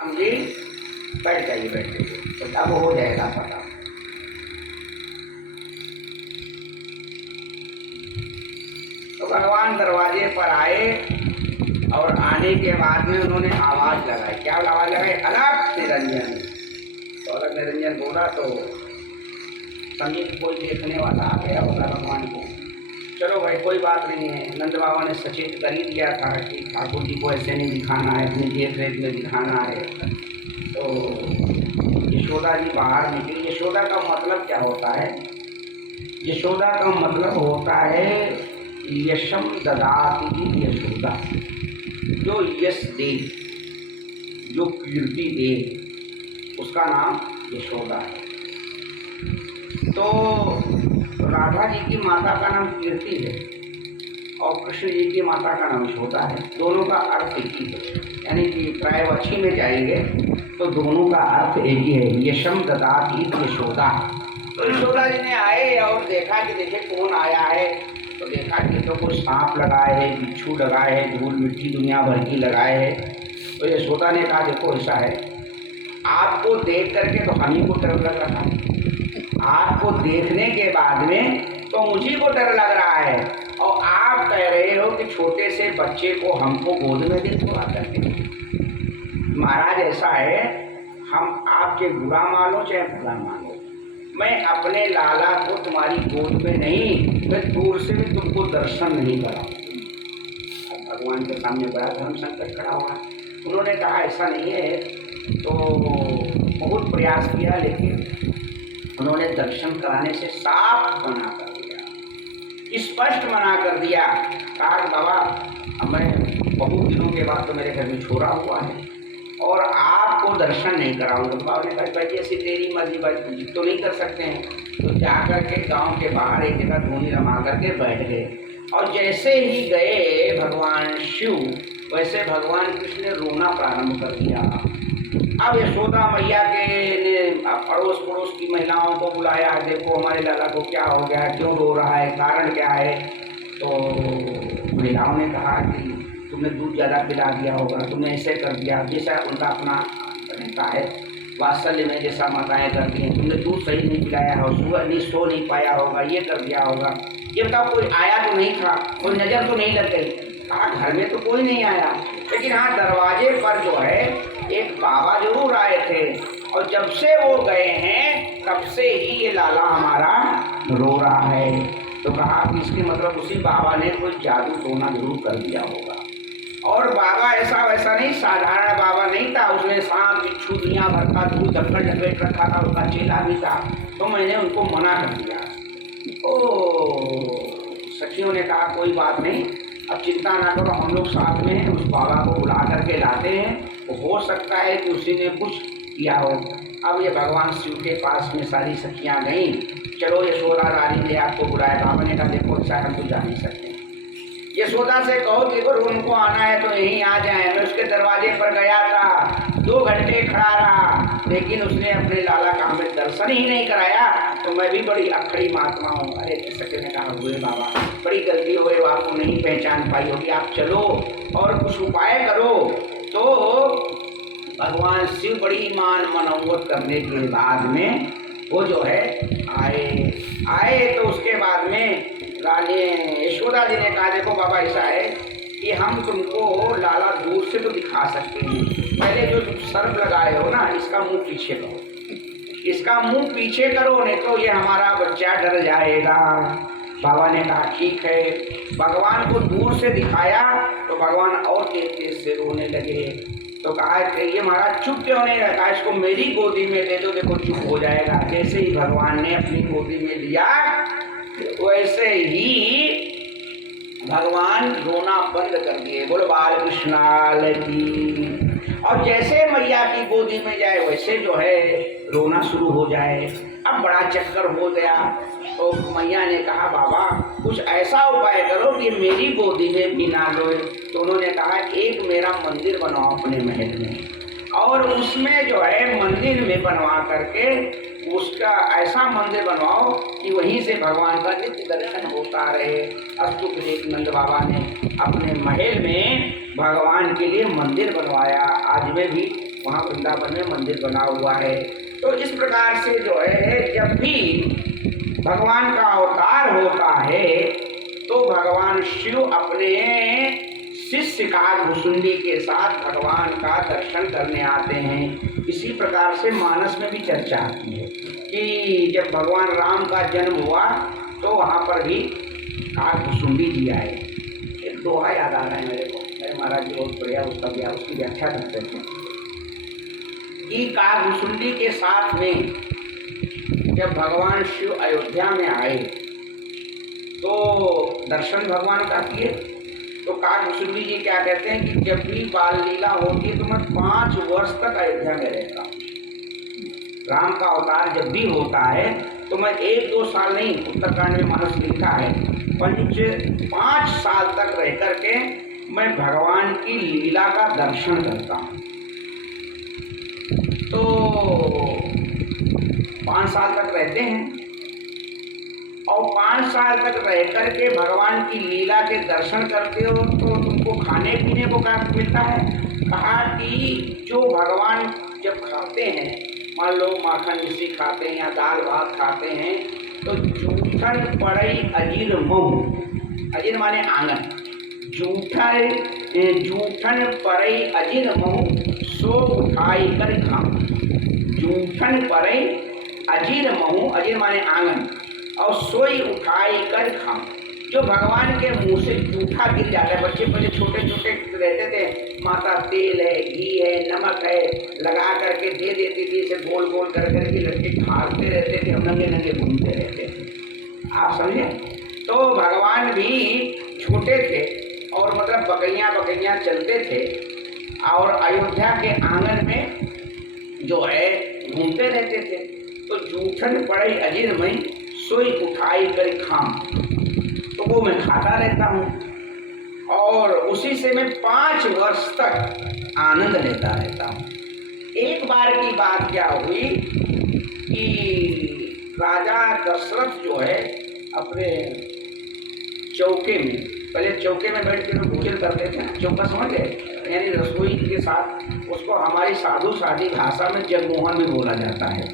हम जी बैठ जाइए तो तब हो जाएगा पता। तो भगवान दरवाजे पर आए और आने के बाद में उन्होंने आवाज लगाई। क्या आवाज लगाई? अलग निरंजन। तो अलग निरंजन बोला तो समीप कोई देखने वाला आ गया होगा भगवान को। चलो भाई कोई बात नहीं है, नंद बाबा ने सचेत कर ही दिया था कि ठाकुर जी को ऐसे नहीं दिखाना है, अपनी देख रेख में दिखाना है। तो यशोदा जी बाहर निकली। यशोदा का मतलब क्या होता है? यशोदा का मतलब होता है यशम ददाति यशोदा, जो यश दे, जो कीर्ति दे, उसका नाम यशोदा है। तो राधा जी की माता का नाम कीर्ति है और कृष्ण जी की माता का नाम यशोदा है। दोनों का अर्थ एक ही है, यानी कि प्रायवच्छी में जाएंगे तो दोनों का अर्थ एक ही है, यशम ददाति यशोदा। तो यशोदा जी ने आए और देखा कि देखे कौन आया है। तो देखा कि तो कोई सांप लगाए है, बिच्छू लगाए है, धूल मिट्टी दुनिया भर की लगाए है। तो यशोदा ने कहा देखो ऐसा है, आपको देख करके तो हम ही को डर लग रहा है, आपको देखने के बाद में तो मुझी को डर लग रहा है, और आप कह रहे हो कि छोटे से बच्चे को हमको गोद में दे थोड़ा करके। महाराज ऐसा है, हम आपके बुरा मानो चाहे भला मानो, मैं अपने लाला को तुम्हारी गोद में नहीं, मैं दूर से भी तुमको दर्शन नहीं कराऊँ। भगवान के सामने बड़ा धर्म संकट खड़ा हुआ। उन्होंने कहा ऐसा नहीं है। तो बहुत प्रयास किया लेकिन उन्होंने दर्शन कराने से साफ मना कर दिया, स्पष्ट मना कर दिया। कहा बाबा मैं बहुत दिनों के बाद तो मेरे घर में छोड़ा हुआ है और आपको दर्शन नहीं कराऊंगा। बाबा ने कहा भाई ऐसी तेरी मर्जी, भाई तो नहीं कर सकते हैं। तो जाकर के गांव के बाहर एक जगह धोनी रमा करके बैठ गए, और जैसे ही गए भगवान शिव, वैसे भगवान कृष्ण ने रोना प्रारंभ कर दिया। अब यशोदा मैया के ने अड़ोस पड़ोस की महिलाओं को बुलाया, देखो हमारे लाला को क्या हो गया, क्यों रो रहा है, कारण क्या है। तो महिलाओं ने कहा कि तुमने दूध ज़्यादा पिला दिया होगा, तुमने ऐसे कर दिया, जैसा उनका अपना रहता है वात्सल्य में जैसा माताएँ करती हैं, तुमने दूध सही नहीं पिलाया हो, सुबह नहीं सो नहीं पाया होगा, ये कर दिया होगा। ये बताओ कोई आया तो नहीं था, कोई नज़र तो नहीं लग गई। हाँ घर में तो कोई नहीं आया, लेकिन हाँ दरवाजे पर जो है एक बाबा जरूर आए थे, और जब से वो गए हैं तब से ही ये लाला हमारा रो रहा है। तो कहा कि इसके मतलब उसी बाबा ने कोई जादू टोना जरूर कर दिया होगा। और बाबा ऐसा वैसा नहीं, साधारण बाबा नहीं था, उसने सांप बिच्छू दुनिया भर का दूध ढक्कन लपेट रखा था, उसका चेला भी था। तो मैंने उनको मना कर दिया। ओ सखियों ने कहा कोई बात नहीं, अब चिंता ना करो, हम लोग साथ में हैं, उस बाबा को बुला करके लाते हैं, तो हो सकता है कि उसी ने कुछ किया हो। अब ये भगवान शिव के पास में सारी सखियाँ गईं, चलो यशोदा रानी ने आपको बुलाया। बाबा ने कहा देखो ऐसा हम तो जा नहीं सकते, यशोदा से कहो कि अगर उनको आना है तो यहीं आ जाए। मैं उसके दरवाजे पर गया था, 2 घंटे खड़ा रहा, लेकिन उसने अपने लाला का हमें दर्शन ही नहीं कराया। तो मैं भी बड़ी अखड़ी महात्मा हूँ। अरे सके ने कहा हुए बाबा बड़ी गलती हुई, आपको नहीं पहचान पाई होगी, आप चलो और कुछ उपाय करो। तो भगवान शिव बड़ी मान मनोवत करने के बाद में वो जो है आए। तो उसके बाद में रानी यशोदा जी ने कहा देखो बाबा ऐसा है कि हम तुमको लाला दूर से तो दिखा सकते हैं, पहले जो सर्प लगाए हो ना इसका मुंह पीछे करो, इसका मुंह पीछे करो, नहीं तो ये हमारा बच्चा डर जाएगा। बाबा ने कहा ठीक है। भगवान को दूर से दिखाया तो भगवान और तेज तेज से रोने लगे। तो कहा कि ये महाराज चुप क्यों नहीं रखा, इसको मेरी गोदी में दे दो, देखो चुप हो जाएगा। जैसे ही भगवान ने अपनी गोदी में लिया वैसे ही भगवान रोना बंद कर दिए। बोलो बाल कृष्णाल की। और जैसे मैया की गोदी में जाए वैसे जो है रोना शुरू हो जाए। अब बड़ा चक्कर हो गया। तो मैया ने कहा बाबा कुछ ऐसा उपाय करो कि मेरी गोदी में भी ना रोए। तो उन्होंने कहा एक मेरा मंदिर बनाओ अपने महल में, और उसमें जो है मंदिर में बनवा करके उसका ऐसा मंदिर बनवाओ कि वहीं से भगवान का नित्य दर्शन होता रहे। अस्तु एक नंद बाबा ने अपने महल में भगवान के लिए मंदिर बनवाया। आज में भी वहाँ वृंदावन में मंदिर बना हुआ है। तो इस प्रकार से जो है जब भी भगवान का अवतार होता है तो भगवान शिव अपने शिष्य काकभुसुंडी के साथ भगवान का दर्शन करने आते हैं। इसी प्रकार से मानस में भी चर्चा आती है कि जब भगवान राम का जन्म हुआ तो वहाँ पर भी काकभुसुंडी जी आए। एक दोहा याद आ रहा है मेरे को, मेरे महाराज जी बहुत बढ़िया उसकी व्याख्या करते थे कि काकभुसुंडी के साथ में जब भगवान शिव अयोध्या में आए तो दर्शन भगवान का किए। तो काकभुसुंडी जी क्या कहते हैं कि जब भी बाल लीला होती है तो मैं 5 वर्ष तक अयोध्या में रहता हूँ। राम का अवतार जब भी होता है तो मैं 1-2 साल नहीं, उत्तरकांड में मानस लिखा है 5 साल तक रह करके मैं भगवान की लीला का दर्शन करता हूँ। तो 5 साल तक रहते हैं और 5 साल तक रह करके भगवान की लीला के दर्शन करते हो तो तुमको खाने पीने को क्या मिलता है? कहा कि जो भगवान जब खाते हैं, मान लो माखन मिश्री खाते हैं या दाल भात खाते हैं तो जूठन पड़ई अजीर महू, अजीर माने आंगन, जूठन पड़ई अजीर महू सो उठाई कर खाऊं। जूठन पड़ई अजीर महू, अजीर माने आंगन, और सोई उठाई कर खाऊं। जो भगवान के मुंह से जूठा गिर जाता है, बच्चे पहले छोटे छोटे रहते थे, माता तेल है, घी है, नमक है लगा करके दे देती थी, इसे गोल गोल कर करके लड़के खाते रहते थे, हम नंगे नंगे घूमते रहते थे। आप समझे? तो भगवान भी छोटे थे और मतलब बकरियाँ चलते थे और अयोध्या के आंगन में जो है घूमते रहते थे। तो जूठन पड़ई अजीर मई सोई उठाई कर खाम, तो वो मैं खाता रहता हूँ और उसी से मैं 5 वर्ष तक आनंद लेता रहता हूँ। एक बार की बात क्या हुई कि राजा दशरथ जो है अपने चौके में, पहले चौके में बैठ के लोग भोजन करते थे, चौका समझ गए, यानी रसोई के साथ, उसको हमारी साधु सादी भाषा में जगमोहन भी बोला जाता है।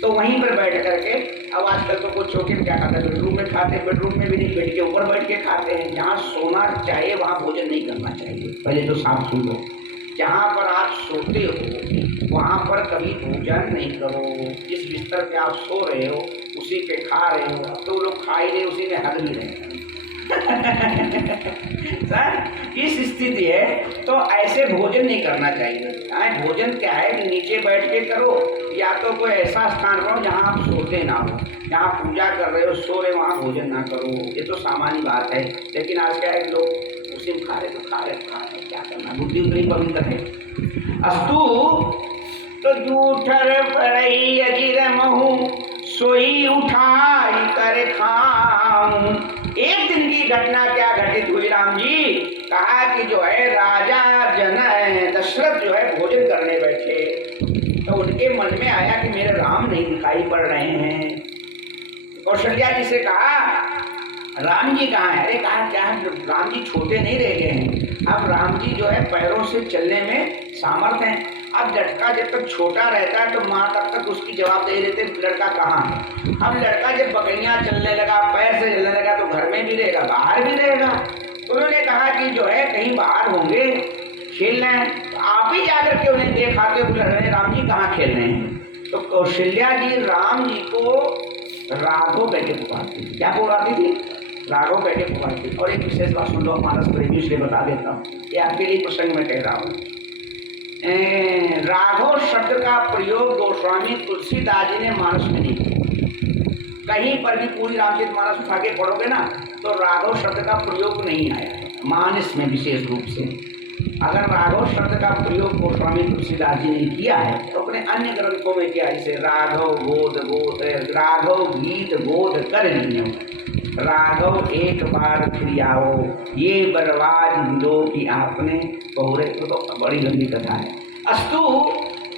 तो वहीं पर बैठ करके, अब आजकल तो कुछ चौके में क्या खाते हैं, बेडरूम में खाते हैं, बेडरूम में भी नहीं, बेड के ऊपर बैठ के खाते हैं। जहाँ सोना चाहिए वहाँ भोजन नहीं करना चाहिए, पहले तो साफ सुन लो। जहाँ पर आप सोते हो वहाँ पर कभी भोजन नहीं करो। जिस बिस्तर पे आप सो रहे हो उसी पे खा रहे हो, अब तो लोग खा ही रहे, उसी में हग भी रहे हैं। सर इस स्थिति है तो ऐसे भोजन नहीं करना चाहिए। भोजन क्या है कि नीचे बैठ के करो या तो कोई ऐसा स्थान करो जहाँ आप सोते ना हो, जहाँ पूजा कर रहे हो सो रहे वहाँ भोजन ना करो। ये तो सामान्य बात है, लेकिन आज क्या है लोग उसी में खा रहे क्या करना, बुद्धि उतनी पवित्र है। अस्तु तो जूठर पड़ई अजीर महू सोई उठाई कर खाऊं। एक दिन की घटना क्या घटित हुई राम जी? कहा कि जो है राजा दशरथ जो है भोजन करने बैठे तो उनके मन में आया कि मेरे राम नहीं दिखाई पड़ रहे हैं। कौशल्या जी से कहा राम जी कहाँ है? अरे कहा क्या राम जी छोटे नहीं रह गए हैं, अब राम जी जो है पैरों से चलने में सामर्थ हैं। अब लड़का जब तक छोटा रहता है तो माँ तब तक उसकी जवाब दे देते लड़का कहाँ है। अब लड़का जब बकरियाँ चलने लगा, पैर से चलने लगा तो घर में भी रहेगा, बाहर भी रहेगा। उन्होंने कहा कि जो है कहीं बाहर होंगे खेल रहे हैं, तो आप ही जाकर के उन्हें देखाते हुए राम जी कहाँ खेल रहे हैं। तो कौशल्या जी राम जी को राघव कह के पुकारती थी। क्या पुकारती थी? राघव कह के पुकारती। और एक विशेष बात सुन लो, मानस प्रेमी इसलिए बता देता हूँ, ये आपके लिए प्रसंग में कह रहा हूँ। राघव शब्द का प्रयोग गोस्वामी तुलसीदास जी ने मानस में नहीं किया। कहीं पर भी पूरी रामचरितमानस उठा के पढ़ोगे ना तो राघव शब्द का प्रयोग नहीं आया है मानस में विशेष रूप से। अगर राघव शब्द का प्रयोग गोस्वामी तुलसीदास जी ने किया है तो अपने अन्य ग्रंथों में किया, जैसे राघव गोद राघव गीत गोद कर लियो, राघव एक बार फिर आओ, ये बर्बाद दो कि आपने बहुरे। तो बड़ी लंबी कथा है। अस्तु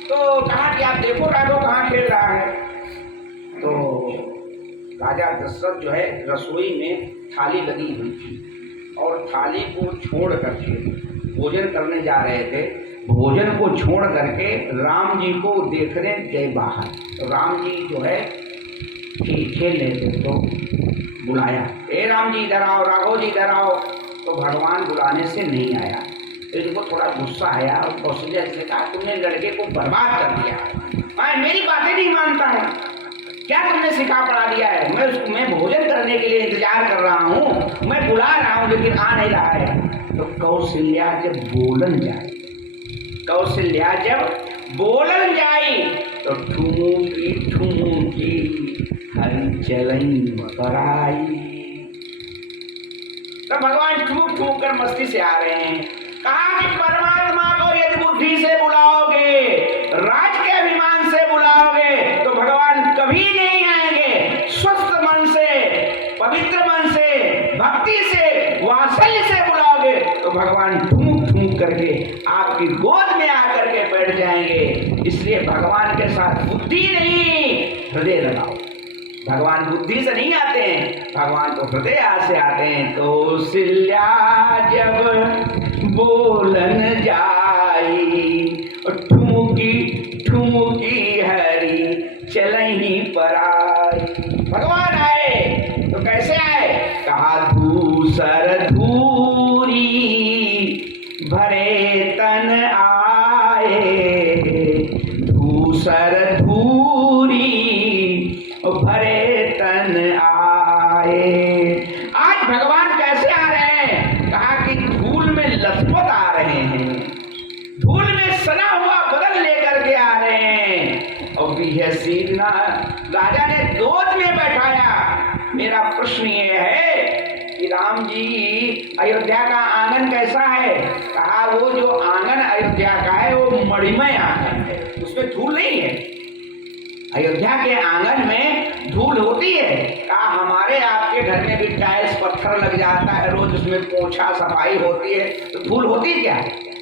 तो कहा कि आप देखो राघव कहाँ खेल रहा है। तो राजा दशरथ जो है रसोई में थाली लगी हुई थी और थाली को छोड़ करके भोजन करने जा रहे थे। भोजन को छोड़ करके राम जी को देखने गए बाहर। तो राम जी जो है खेल लेते तो बुलाया, ए राम जी इधर आओ, राघव जी इधर आओ। तो भगवान बुलाने से नहीं आया। तो इनको थोड़ा गुस्सा आया और कौशल्या से कहा, तुमने लड़के को बर्बाद कर दिया, मेरी बातें नहीं मानता है, क्या तुमने सिखा पढ़ा दिया है? मैं भोजन करने के लिए इंतजार कर रहा हूँ, मैं बुला रहा हूँ लेकिन आ नहीं रहा है। तो कौशल्या जब बोलन जाए, कौशल्या जब बोलन जाई तो ठुमुकी ठुमुकी हरि चलई पराई। तो भगवान ठुमुक ठुमुक कर मस्ती से आ रहे हैं। कहा कि परमात्मा को यदि बुद्धि से बुलाओगे, राज के अभिमान से बुलाओगे तो भगवान कभी नहीं आएंगे। स्वस्थ मन से, पवित्र मन से, भक्ति से, वात्सल्य से बुलाओगे तो भगवान ठुमुक ठुमुक करके आपकी गोद में आकर के बैठ जाएंगे। इसलिए भगवान के साथ बुद्धि नहीं, हृदय लगाओ। भगवान बुद्धि से नहीं आते हैं, भगवान तो हृदय से आते हैं। कौशल्या जब बोलन जाई, ठुमुकी ठुमुकी हरि चलही पराई। भगवान आए तो कैसे आए? कहा धूसर धूरी भरे तन आए, धूसर धूरी भरे तन आए। आज भगवान कैसे आ रहे हैं? कहा कि धूल में लथपथ आ रहे हैं, धूल में सना हुआ बदन लेकर के आ रहे हैं। और बिहसीना राजा ने गोद में बैठाया। मेरा प्रश्न ये है कि राम जी अयोध्या का आंगन कैसा है? कहा वो जो आंगन अयोध्या का है वो मणिमय आंगन है, उसमें धूल नहीं है। अयोध्या के आंगन में धूल होती है। कहा हमारे आपके घर में भी टाइल्स पत्थर लग जाता है, रोज उसमें पोछा सफाई होती है, तो धूल होती क्या?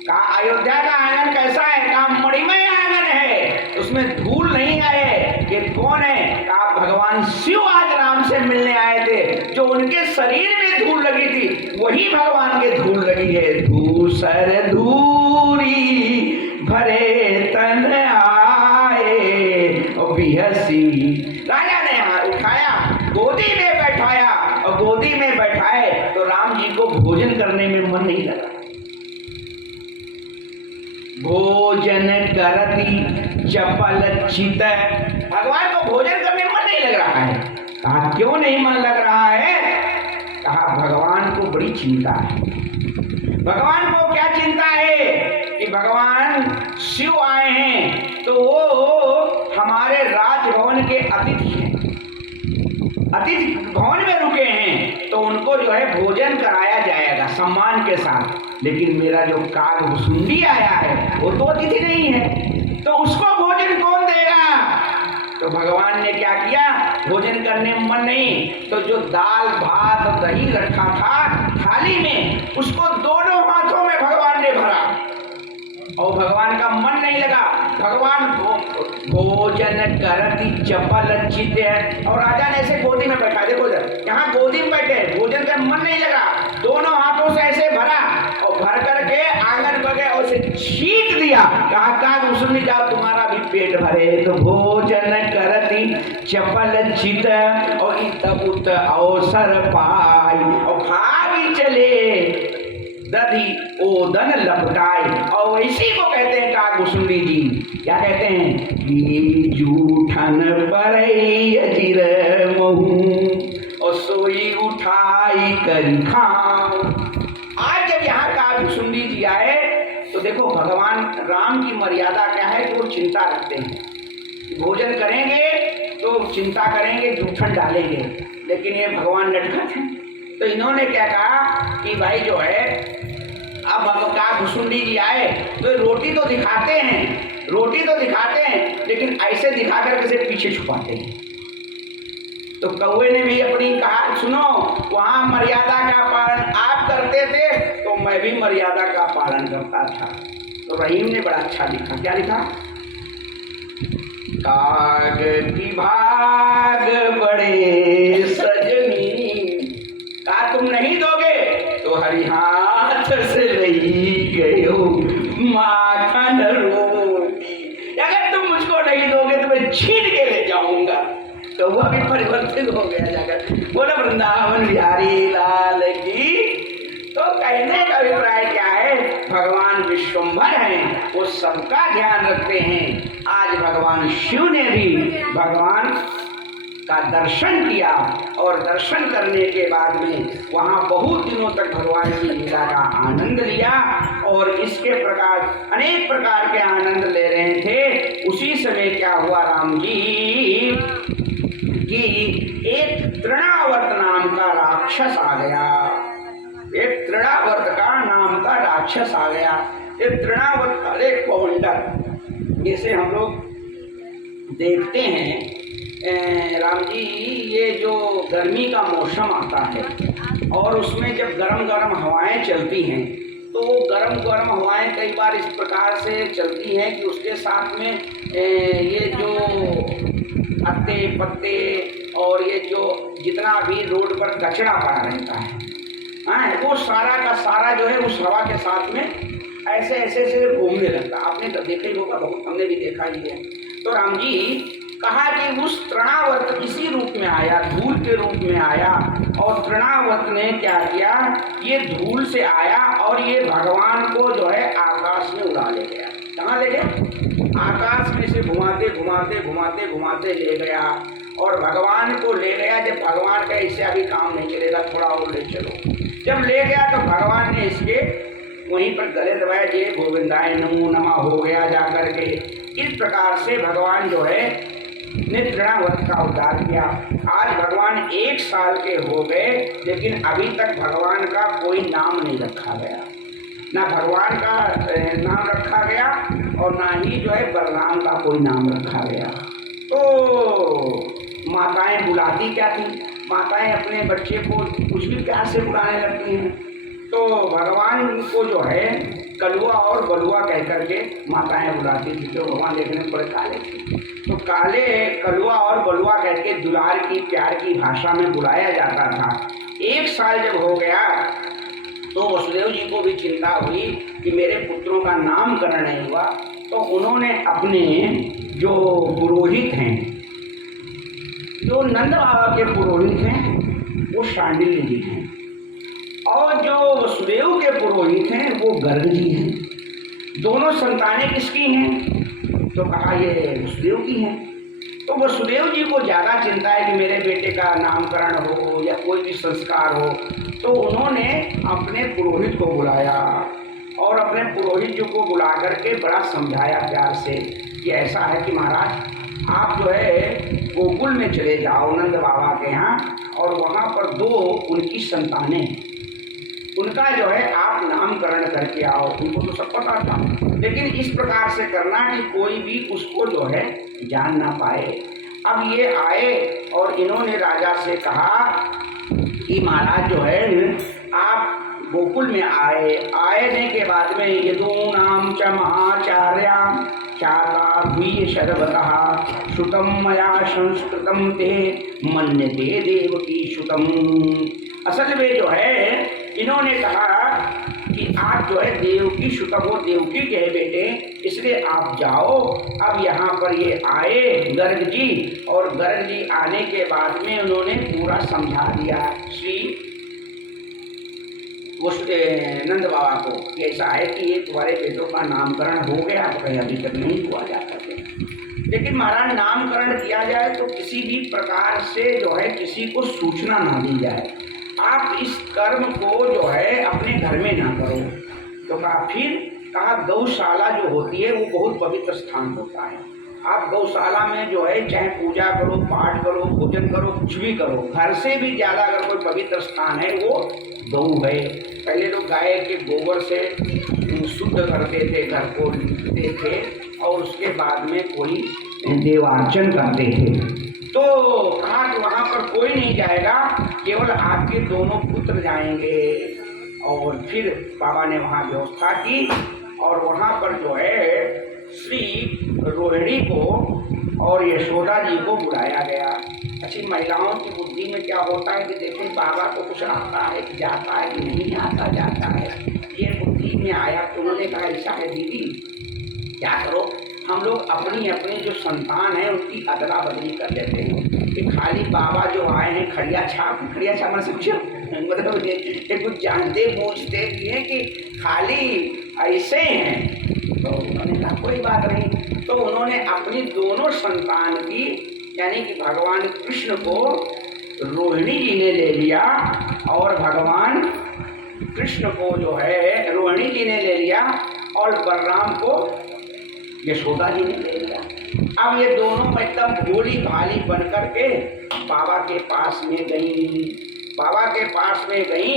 कहा अयोध्या का आंगन कैसा है? कहा मणिमय आंगन है, उसमें धूल नहीं आए। ये कौन है? कहा भगवान शिव आज राम से मिलने आए थे, जो उनके शरीर में धूल लगी थी वही भगवान के धूल लगी है। धूसर धूरी भरे तन आए और बिहसी। राजा ने हाथ उठाया, गोदी में बैठाया और गोदी में बैठाए तो राम जी को भोजन करने में मन नहीं लगा। भोजन करती चपल चित, भगवान को भोजन करने में मन नहीं लग रहा है। कहा क्यों नहीं मन लग रहा है? कहा भगवान को बड़ी चिंता है। भगवान को क्या चिंता है कि भगवान शिव आए हैं तो वो हमारे राजभवन के अतिथि हैं, अतिथि भवन में रुके हैं, तो उनको जो है भोजन कराया जाएगा सम्मान के साथ। लेकिन मेरा जो कागभुसुंडी आया है वो तो अतिथि नहीं है, तो उसको भोजन कौन देगा? तो भगवान ने क्या किया? भोजन करने में मन नहीं, तो जो दाल भात और दही रखा था थाली में, उसको दोनों हाथों में भगवान ने भरा और भगवान का मन नहीं लगा। भगवान भोजन करती चपल चित, और राजा ने ऐसे गोदी में बैठा, देखो यहाँ गोदी में बैठे, भोजन का मन नहीं लगा, दोनों हाथों से ऐसे भरा और भर करके आंगन पर गए और उसे छींट दिया। कहा सुन जाओ तुम्हारा भी पेट भरे। तो भोजन करती चपल चित और इत उत अवसर पाई, और खा भी चले दधी ओदन लपटाई। और वैसी को कहते हैं कागभुसुंडी जी, क्या कहते हैं कि जूठन परई अजिर महू और सोई उठाई कर खाओ। आज जब यहाँ कागभुसुंडी जी आए तो देखो भगवान राम की मर्यादा क्या है कि वो चिंता रखते हैं। भोजन करेंगे तो चिंता करेंगे, जूठन डालेंगे, लेकिन ये भगवान नटखट हैं। तो इन्होंने क्या कहा कि भाई जो है अब कागभुसुंडी जी आए तो रोटी तो दिखाते हैं, रोटी तो दिखाते हैं, लेकिन ऐसे दिखाकर कैसे पीछे छुपाते हैं। तो कौवे ने भी अपनी कहा सुनो, वहाँ मर्यादा का पालन आप करते थे तो मैं भी मर्यादा का पालन करता था। तो रहीम ने बड़ा अच्छा लिखा, क्या लिखा? काग की भाग बड़े सजनी, का तुम नहीं दोगे तो हरि हाथ से रही गयो माखन तो वह भी परिवर्तित हो गया जाकर। बोला वृंदावन बिहारी लाल की। तो कहने का अभिप्राय क्या है, भगवान विश्वम्भर हैं, वो सबका ध्यान रखते हैं। आज भगवान शिव ने भी भगवान का दर्शन किया और दर्शन करने के बाद में वहाँ बहुत दिनों तक भगवान की लीला का आनंद लिया और इसके प्रकार अनेक प्रकार के आनंद ले रहे थे। उसी समय क्या हुआ राम जी कि एक तृणावर्त नाम का राक्षस आ गया। एक तृणावर्त का नाम का राक्षस आ गया। एक तृणावर्त का एक पवंडर, जैसे हम लोग देखते हैं राम जी, ये जो गर्मी का मौसम आता है और उसमें जब गरम गरम हवाएं चलती हैं तो गरम गरम हवाएं कई बार इस प्रकार से चलती हैं कि उसके साथ में ये जो पत्ते पत्ते और ये जो जितना भी रोड पर कचरा पड़ा रहता है वो सारा का सारा जो है उस हवा के साथ में ऐसे ऐसे ऐसे घूमने लगता। आपने तो देखा ही होगा, बहुत हमने भी देखा ही है। तो राम जी कहा कि उस तृणावर्त इसी रूप में आया, धूल के रूप में आया और तृणावर्त ने क्या किया, ये धूल से आया और ये भगवान को जो है आकाश में उड़ा ले गया। कहाँ ले गया? आकाश में से घुमाते घुमाते घुमाते घुमाते ले गया और भगवान को ले गया। जब भगवान का इससे अभी काम नहीं चलेगा, थोड़ा और ले चलो। जब ले गया तो भगवान ने इसके वहीं पर गले दबाया, जय गोविंदाय नमो नमः हो गया जाकर के। इस प्रकार से भगवान जो है ने तृणावर्त का उद्धार किया। आज भगवान 1 साल के हो गए, लेकिन अभी तक भगवान का कोई नाम नहीं रखा गया। ना भगवान का नाम रखा गया और ना ही जो है बलराम का कोई नाम रखा गया। तो माताएं बुलाती क्या थी, माताएं अपने बच्चे को कुछ भी प्यार से बुलाने लगती हैं। तो भगवान को जो है कलुआ और बलुआ कह करके माताएं बुलाती थी। तो भगवान देखने में बड़े काले थे, तो काले कलुआ और बलुआ कह के दुलार की प्यार की भाषा में बुलाया जाता था। 1 साल जब हो गया तो वसुदेव जी को भी चिंता हुई कि मेरे पुत्रों का नामकरण नहीं हुआ। तो उन्होंने अपने जो पुरोहित हैं, जो नंद बाबा के पुरोहित हैं वो शांडिल्य जी हैं और जो वसुदेव के पुरोहित हैं वो गर्ग जी हैं। दोनों संतानें किसकी हैं? तो कहा ये वसुदेव की हैं। तो वसुदेव जी को ज़्यादा चिंता है कि मेरे बेटे का नामकरण हो या कोई भी संस्कार हो। तो उन्होंने अपने पुरोहित को बुलाया और अपने पुरोहित जी को बुला करके बड़ा समझाया प्यार से कि ऐसा है कि महाराज आप जो है गोकुल में चले जाओ नंद बाबा के यहाँ और वहाँ पर 2 उनकी संतानें, उनका जो है आप नामकरण करके आओ। उनको तो सब पता था, लेकिन इस प्रकार से करना कि कोई भी उसको जो है जान ना पाए। अब ये आए और इन्होंने राजा से कहा कि महाराज जो है आप गोकुल में आने के बाद में यदूनाम च महाचार्या चाकाभूय शर्वतः श्रुतम मया संस्कृतम ते मन्यते देवकी श्रुतम। असल में जो है इन्होंने कहा कि आप जो है देवकी श्रुतम, वो देवकी के है बेटे, इसलिए आप जाओ। अब यहाँ पर ये आए गर्ग जी, और गर्ग जी आने के बाद में उन्होंने पूरा समझा दिया श्री नंद बाबा को। ऐसा है कि ये तुम्हारे बेटों का नामकरण हो गया, तो कहीं अभी तक नहीं हुआ जाता है, लेकिन महाराज नामकरण किया जाए तो किसी भी प्रकार से जो है किसी को सूचना ना दी जाए। आप इस कर्म को जो है अपने घर में ना करो। तो कहा फिर कहा गौशाला जो होती है वो बहुत पवित्र स्थान होता है। आप गौशाला में जो है चाहे पूजा करो, पाठ करो, भोजन करो, कुछ भी करो, घर से भी ज़्यादा अगर कोई पवित्र स्थान है वो गऊ है। पहले लोग गाय के गोबर से शुद्ध करते थे, घर को लिपते थे और उसके बाद में कोई देवार्चन करते थे। तो कहा कि वहाँ पर कोई नहीं जाएगा, केवल आपके दोनों पुत्र जाएंगे। और फिर बाबा ने वहाँ व्यवस्था की और वहाँ पर जो है श्री रोहिणी को और यशोदा जी को बुलाया गया। अच्छी महिलाओं की बुद्धि में क्या होता है कि देखें बाबा को कुछ आता है कि जाता है कि नहीं आता जाता है, ये बुद्धि में आया। तो उन्होंने कहा ऐसा है दीदी क्या करो, हम लोग अपनी अपनी जो संतान है उनकी अदला बदली कर लेते हैं कि खाली बाबा जो आए हैं खड़िया छाप मन समझो, मतलब ये कुछ जानते बूझते भी हैं कि खाली ऐसे हैं। तो उन्होंने कहा कोई बात नहीं। तो उन्होंने अपनी दोनों संतान की, यानी कि भगवान कृष्ण को रोहिणी जी ने ले लिया और भगवान कृष्ण को जो है रोहिणी जी ने ले लिया और बलराम को यशोदा जी ने ले लिया। अब ये दोनों एकदम भोली भाली बन करके बाबा के पास में गई, बाबा के पास में गई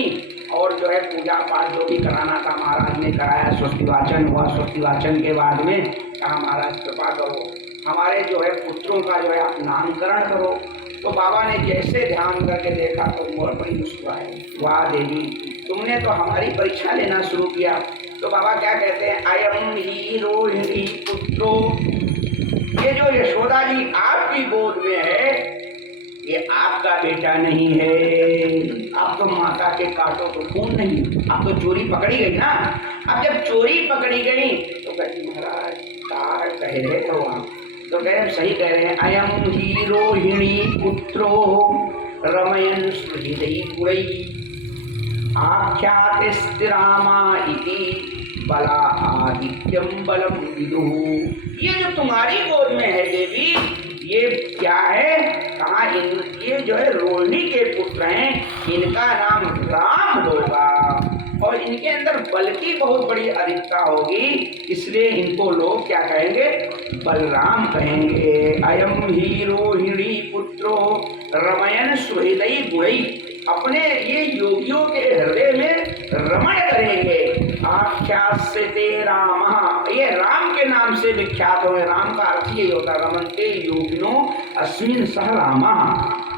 और जो है पूजा पाठ जो भी कराना था महाराज ने कराया। स्वस्ति वाचन हुआ, स्वस्ति वाचन के बाद में कहा महाराज कृपा करो, हमारे जो है पुत्रों का जो है आप नामकरण करो। तो बाबा ने जैसे ध्यान करके देखा तो मोर बड़ी मुस्कुराए, वाह देवी तुमने तो हमारी परीक्षा लेना शुरू किया। तो बाबा क्या कहते हैं, अयम ही रोहिणी पुत्रो, ये जो यशोदा जी आपकी गोद में है ये आपका बेटा नहीं है। आप तो माता के काटो तो खून नहीं, आप तो चोरी पकड़ी गई ना। अब जब चोरी पकड़ी गई तो कहती महाराज क्या कह रहे हो आप? तो कह रहे सही कह रहे हैं, अयम ही रोहिणी पुत्रो रमयन सुहृदयी गुणैः आख्याते स्थिरामा इति बला आदित्यम बलम विदुः। ये जो तुम्हारी गोद में है देवी ये क्या है? कहा ये जो है रोहिणी के पुत्र हैं, इनका नाम राम होगा और इनके अंदर बल की बहुत बड़ी अधिकता होगी, इसलिए इनको लोग क्या कहेंगे? बलराम कहेंगे। अयम ही रोहिणी पुत्रो रमयन सुहृदयी गुणैः, अपने ये योगियों के हृदय में रमण करेंगे। आख्यास्यते रामः, ये राम के नाम से विख्यात हो। राम का अर्थ यही होता है रमन्ते योगिनो अस्मिन् सह रामः,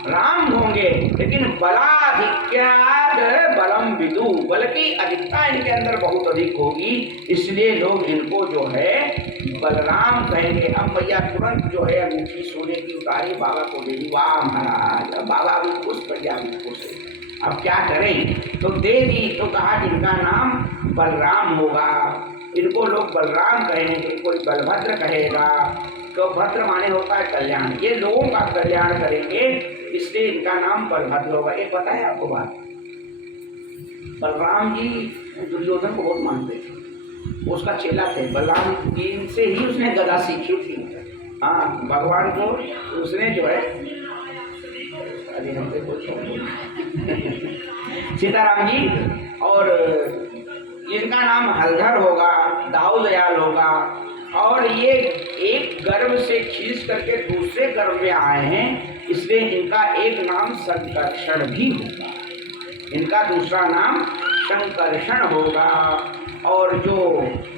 राम होंगे लेकिन बलाधिक्याद बलम विदु, बल की अधिकता इनके अंदर बहुत अधिक होगी, इसलिए लोग इनको जो है बलराम कहेंगे। अब भैया तुरंत जो है अंगूठी सोने की उतारी बाबा को दे दी। वाह महाराज, बाबा भी खुश, भैया भी खुश। अब क्या करें? तो दे दी तो कहा इनका नाम बलराम होगा, इनको लोग बलराम कहेंगे, कोई बलभद्र कहेगा। तो भद्र माने होता है कल्याण, ये लोगों का कल्याण करेंगे, इसलिए इनका नाम बलभद्र होगा। ये पता है आपको बात? बलराम जी दुर्योधन को बहुत मानते थे, उसका चेला थे। बलराम जी से ही उसने गदा सीखी थी। हाँ, भगवान को उसने जो है सीताराम जी, और इनका नाम हलधर होगा, दाऊ दयाल होगा। और ये एक गर्भ से खींच करके दूसरे गर्भ में आए हैं, इसलिए इनका एक नाम संकर्षण भी होगा, इनका दूसरा नाम संकर्षण होगा। और जो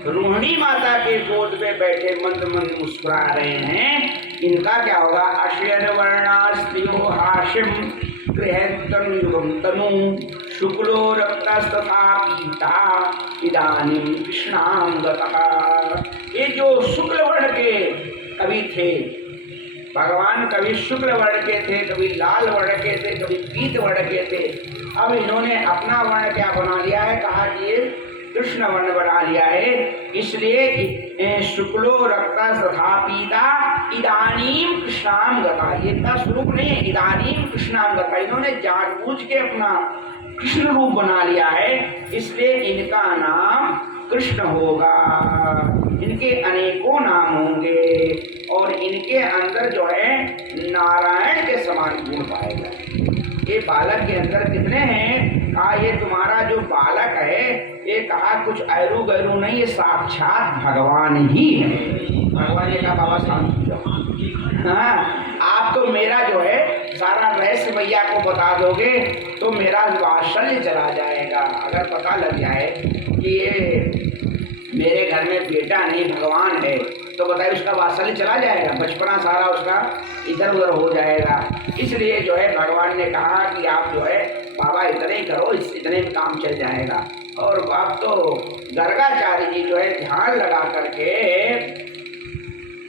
रोहिणी माता के गोद में बैठे मंद मंद मुस्कुरा रहे हैं, इनका क्या होगा? अश्विन वर्णास्त्रियो हाशिम गृहतनु युगम तनु शुक्लो रक्तस्तथा पीता इदानीं कृष्णां गतः। ये जो शुक्ल वर्ण के कवि थे, भगवान कभी शुक्ल वर्ण के थे, कभी लाल वर्ण के थे, कभी पीत वर्ण के थे। अब इन्होंने अपना वर्ण क्या बना लिया है? कहा कि ये कृष्ण वर्ण बना लिया है, इसलिए शुक्लो रक्ता तथा पीता इदानीम कृष्णाम गता। ये इतना स्वरूप नहीं है, इदानीम कृष्णाम गता। इन्होंने जानबूझ के अपना कृष्ण रूप बना लिया है, इसलिए इनका नाम कृष्ण होगा। इनके अनेकों नाम होंगे और इनके अंदर जो है नारायण के समान गुण पाएगा। ये बालक के अंदर कितने हैं? कहा ये तुम्हारा जो बालक है, ये कहा कुछ ऐरू गैरू नहीं, ये साक्षात भगवान ही है। भगवान ने कहा बाबा शांत हो, हाँ आप तो मेरा जो है सारा रहस्य भैया को बता दोगे तो मेरा वात्सल्य चला जाएगा। अगर पता लग जाए कि ये मेरे घर में बेटा नहीं भगवान है तो बताइए उसका वात्सल्य चला जाएगा, बचपना सारा उसका इधर उधर हो जाएगा। इसलिए जो है भगवान ने कहा कि आप जो है बाबा इतने ही करो, इतने में काम चल जाएगा। और आप तो गर्गाचार्य जी जो है ध्यान लगा करके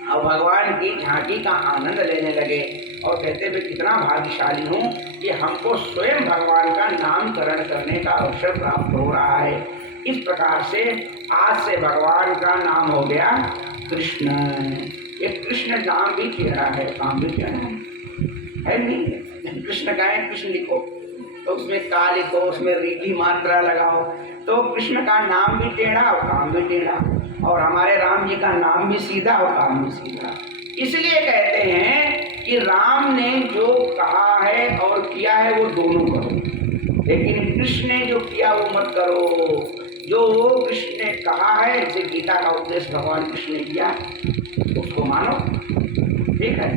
और भगवान की झांकी का आनंद लेने लगे और कहते मैं कितना भाग्यशाली हूँ कि हमको स्वयं भगवान का नामकरण करने का अवसर प्राप्त हो रहा है। इस प्रकार से आज से भगवान का नाम हो गया कृष्ण। ये कृष्ण नाम भी टेढ़ा है, काम भी टेढ़ा है नहीं? कृष्ण का है, कृष्ण लिखो तो उसमें का लिखो, उसमें रीढ़ी मात्रा लगाओ, तो कृष्ण का नाम भी टेढ़ा और काम भी टेढ़ा। और हमारे राम जी का नाम भी सीधा और काम भी सीधा। इसलिए कहते हैं कि राम ने जो कहा है और किया है वो दोनों करो, लेकिन कृष्ण ने जो किया वो मत करो। जो कृष्ण ने कहा है, जैसे गीता का उपदेश भगवान कृष्ण ने किया, उसको मानो, ठीक है?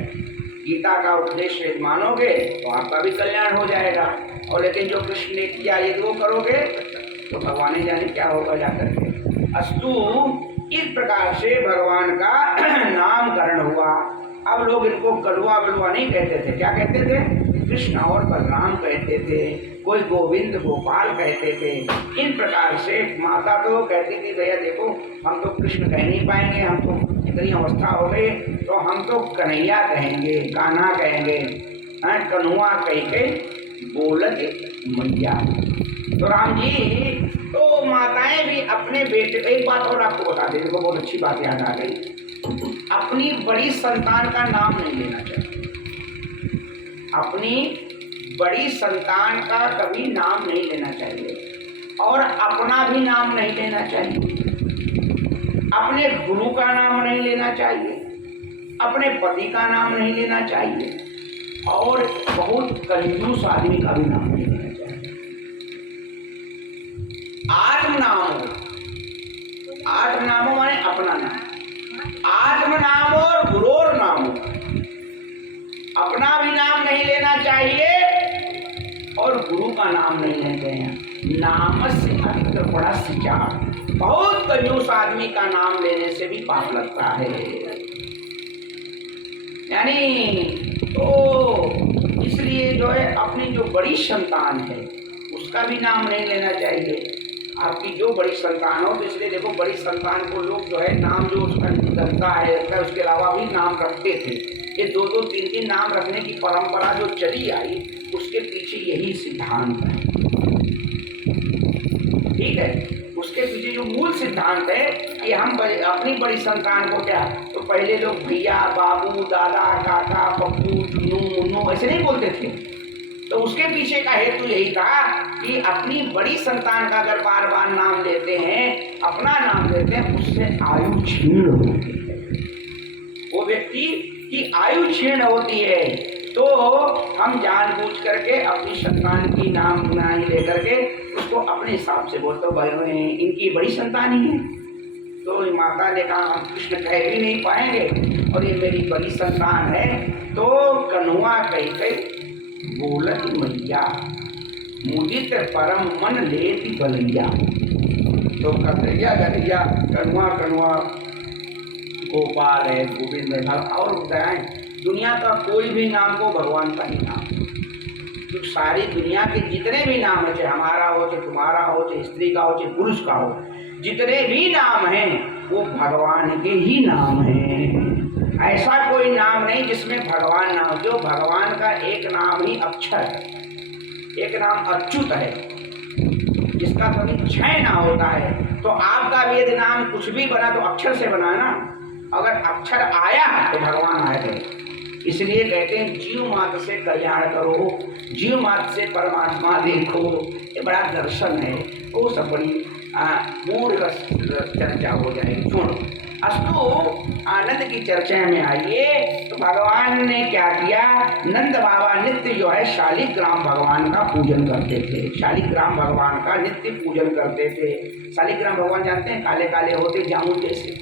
गीता का उपदेश मानोगे तो आपका भी कल्याण हो जाएगा। और लेकिन जो कृष्ण ने किया ये वो करोगे तो भगवान ही जाने क्या होगा जाकर के। अस्तु, इस प्रकार से भगवान का नामकरण हुआ। अब लोग इनको कलुआ बलुआ नहीं कहते थे, क्या कहते थे? कृष्ण और बलराम कहते थे, कोई गोविंद गोपाल कहते थे। इन प्रकार से माता तो कहती थी भैया देखो हम तो कृष्ण कह नहीं पाएंगे, हम तो इतनी अवस्था हो गई तो हम तो कन्हैया कहेंगे, कान्हा कहेंगे, कन्हुआ कह के बोलत मैया। तो राम जी तो माताएं भी अपने बेटे, एक बात और आपको बता दें, देखो बहुत अच्छी बात याद आ गई, अपनी बड़ी संतान का नाम नहीं लेना चाहिए। अपनी बड़ी संतान का कभी नाम नहीं लेना चाहिए और अपना भी नाम नहीं लेना चाहिए। अपने गुरु का नाम नहीं लेना चाहिए, अपने पति का नाम नहीं लेना चाहिए और बहुत कंजूस आदमी का भी नाम नहीं लेना चाहिए। आत्म नामो माने अपना नाम, आत्म नाम और गुरोर नाम, अपना भी नाम नहीं लेना चाहिए और गुरु का नाम नहीं लेते हैं। नाम से अधिक बड़ा सिचार, बहुत कंजूस आदमी का नाम लेने से भी पाप लगता है। यानी तो इसलिए जो है अपनी जो बड़ी संतान है उसका भी नाम नहीं लेना चाहिए। आपकी जो बड़ी संतान हो, तो इसलिए देखो बड़ी संतान को लोग जो है नाम जो उसका निकलता है उसके अलावा भी नाम रखते थे। ये दो दो तीन तीन नाम रखने की परंपरा जो चली आई उसके पीछे यही सिद्धांत है, ठीक है? उसके पीछे जो मूल सिद्धांत है कि हम अपनी बड़ी संतान को क्या, तो पहले लोग भैया, बाबू, दादा, काका, पप्पू, चुन्नू, मुन्नू ऐसे नहीं बोलते थे। तो उसके पीछे का हेतु यही था कि अपनी बड़ी संतान का अगर बार बार नाम लेते हैं, अपना नाम लेते हैं, उससे आयु क्षीण होती है, वो व्यक्ति की आयु क्षीण होती है। तो हम जानबूझ करके अपनी संतान की नाम नहीं लेकर के उसको अपने हिसाब से बोलते हो, भाई इनकी बड़ी संतान ही है तो माता ने कहा हम कृष्ण कह भी नहीं पाएंगे और ये मेरी बड़ी संतान है, तो कन्हुआ कह कह बोलत मैया, मुदित परम मन लेती बलैया। तो कन्हैया कन्हैया, कन्हुआ कन्हुआ, गोपाल है, गोविंद है, और बताएं दुनिया का कोई भी नाम को भगवान का ही नाम, तो सारी दुनिया के जितने भी नाम है, चाहे हमारा हो, चाहे तुम्हारा हो, चाहे स्त्री का हो, चाहे पुरुष का हो, जितने भी नाम हैं वो भगवान के ही नाम हैं। ऐसा कोई नाम नहीं जिसमें भगवान ना हो। जो भगवान का एक नाम ही अक्षर है, एक नाम अच्युत है, जिसका कभी क्षय ना होता है। तो आपका भी यदि नाम कुछ भी बना तो अक्षर से बना ना, अगर अक्षर आया तो भगवान आए थे। इसलिए कहते हैं जीव मात्र से कल्याण करो, जीव मात्र से परमात्मा देखो, ये बड़ा दर्शन है। वो सब बड़ी मूल चर्चा हो जाएगी। सुनो, अस्तु आनंद की चर्चा में आइए। तो भगवान ने क्या किया, नंद बाबा नित्य जो है शालिग्राम भगवान का पूजन करते थे, शालिग्राम भगवान का नित्य पूजन करते थे। शालिग्राम भगवान जानते हैं, काले काले होते जामुन जैसे।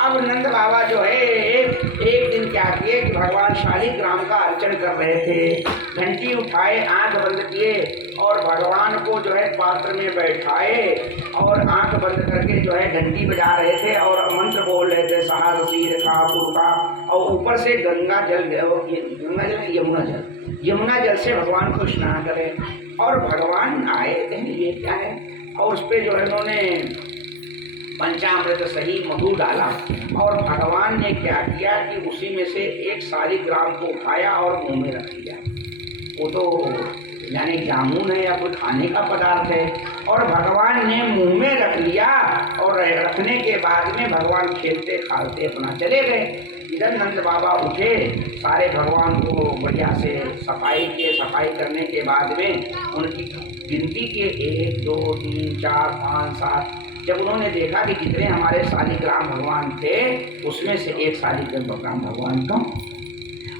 अब नंद बाबा जो है एक दिन क्या किए कि भगवान शालिग्राम का अर्चन कर रहे थे, घंटी उठाए, आंख बंद किए और भगवान को जो है पात्र में बैठाए और आंख बंद करके जो है घंटी बजा रहे थे और मंत्र बोल रहे थे, सहस्री रेखा का, और ऊपर से गंगा जल, यमुना जल से भगवान को स्नान करें। और भगवान आए थे, ये क्या है, और उस पर जो है उन्होंने पंचामृत सही मधु डाला और भगवान ने क्या किया कि उसी में से एक शालिग्राम को उठाया और मुंह में रख लिया। वो तो यानी जामुन है या कोई खाने का पदार्थ है, और भगवान ने मुंह में रख लिया और रखने के बाद में भगवान खेलते खालते अपना चले गए। इधर नंद बाबा उठे, सारे भगवान को बढ़िया से सफाई किए। सफाई करने के बाद में उनकी गिनती के 1 2 3 4 5 7, जब उन्होंने देखा कि जितने हमारे शालिग्राम भगवान थे उसमें से एक शालिग्राम भगवान कम।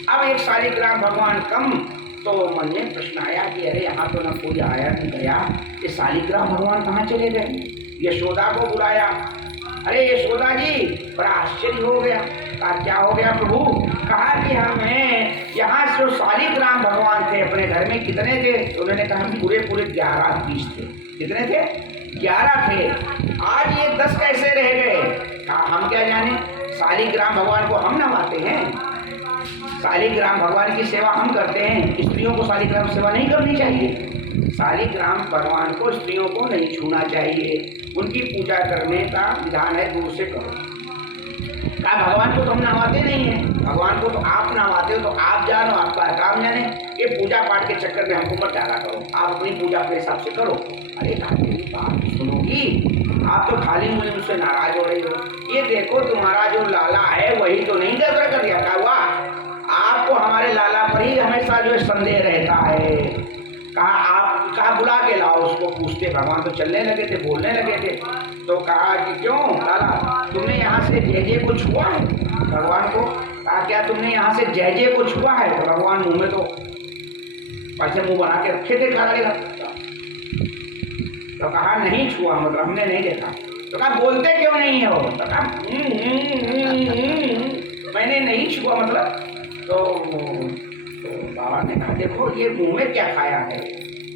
अब एक शालिग्राम भगवान कम, तो मन में प्रश्न आया कि अरे यहाँ तो न कोई आया न गया, ये शालिग्राम भगवान कहाँ चले गए। यशोदा को बुलाया, अरे यशोदा जी, बड़ा आश्चर्य हो गया। कहा क्या हो गया प्रभु। कहा कि हमें यहाँ जो शालिग्राम भगवान थे अपने घर में कितने थे, तो उन्होंने कहा पूरे 11 पीस थे। कितने थे? 11 थे। आज ये 10 कैसे रह गए। कहा हम क्या जाने, शालिग्राम भगवान को हम नवाते हैं, शालिग्राम भगवान की सेवा हम करते हैं। स्त्रियों को शालिग्राम सेवा नहीं करनी चाहिए, शालिग्राम भगवान को स्त्रियों को नहीं छूना चाहिए, उनकी पूजा करने का विधान है दूर से करो। कहा भगवान को तो हम नवाते नहीं है, भगवान को तो आप नवाते हो, तो आप जानो, आपका काम जाने, ये पूजा पाठ के चक्कर में हमको मत डाला करो, आप अपनी पूजा अपने हिसाब से करो। अरे मेरी बात सुनोगी, आप तो खाली मुझे मुझसे नाराज हो रही हो। ये देखो तुम्हारा जो लाला है वही तो नहीं दर्शन कर दिया। क्या हुआ, आपको हमारे लाला पर ही हमेशा जो संदेह रहता है। कहा बुला के लाओ उसको। पूछते भगवान तो चलने लगे थे, बोलने लगे थे। तो कहा कि क्यों लाला, तुमने यहाँ से जय को छुआ है भगवान को। कहा क्या तुमने यहाँ से जय को छुआ है। तो भगवान मुंह में तो पैसे मुंह बना के रखे थे खड़ा लेगा। तो कहा नहीं छुआ, मतलब हमने नहीं देखा। तो कहा बोलते क्यों नहीं हो। तो कहा मैंने नहीं छुआ मतलब। तो बाबा ने कहा देखो ये मुंह में क्या खाया है।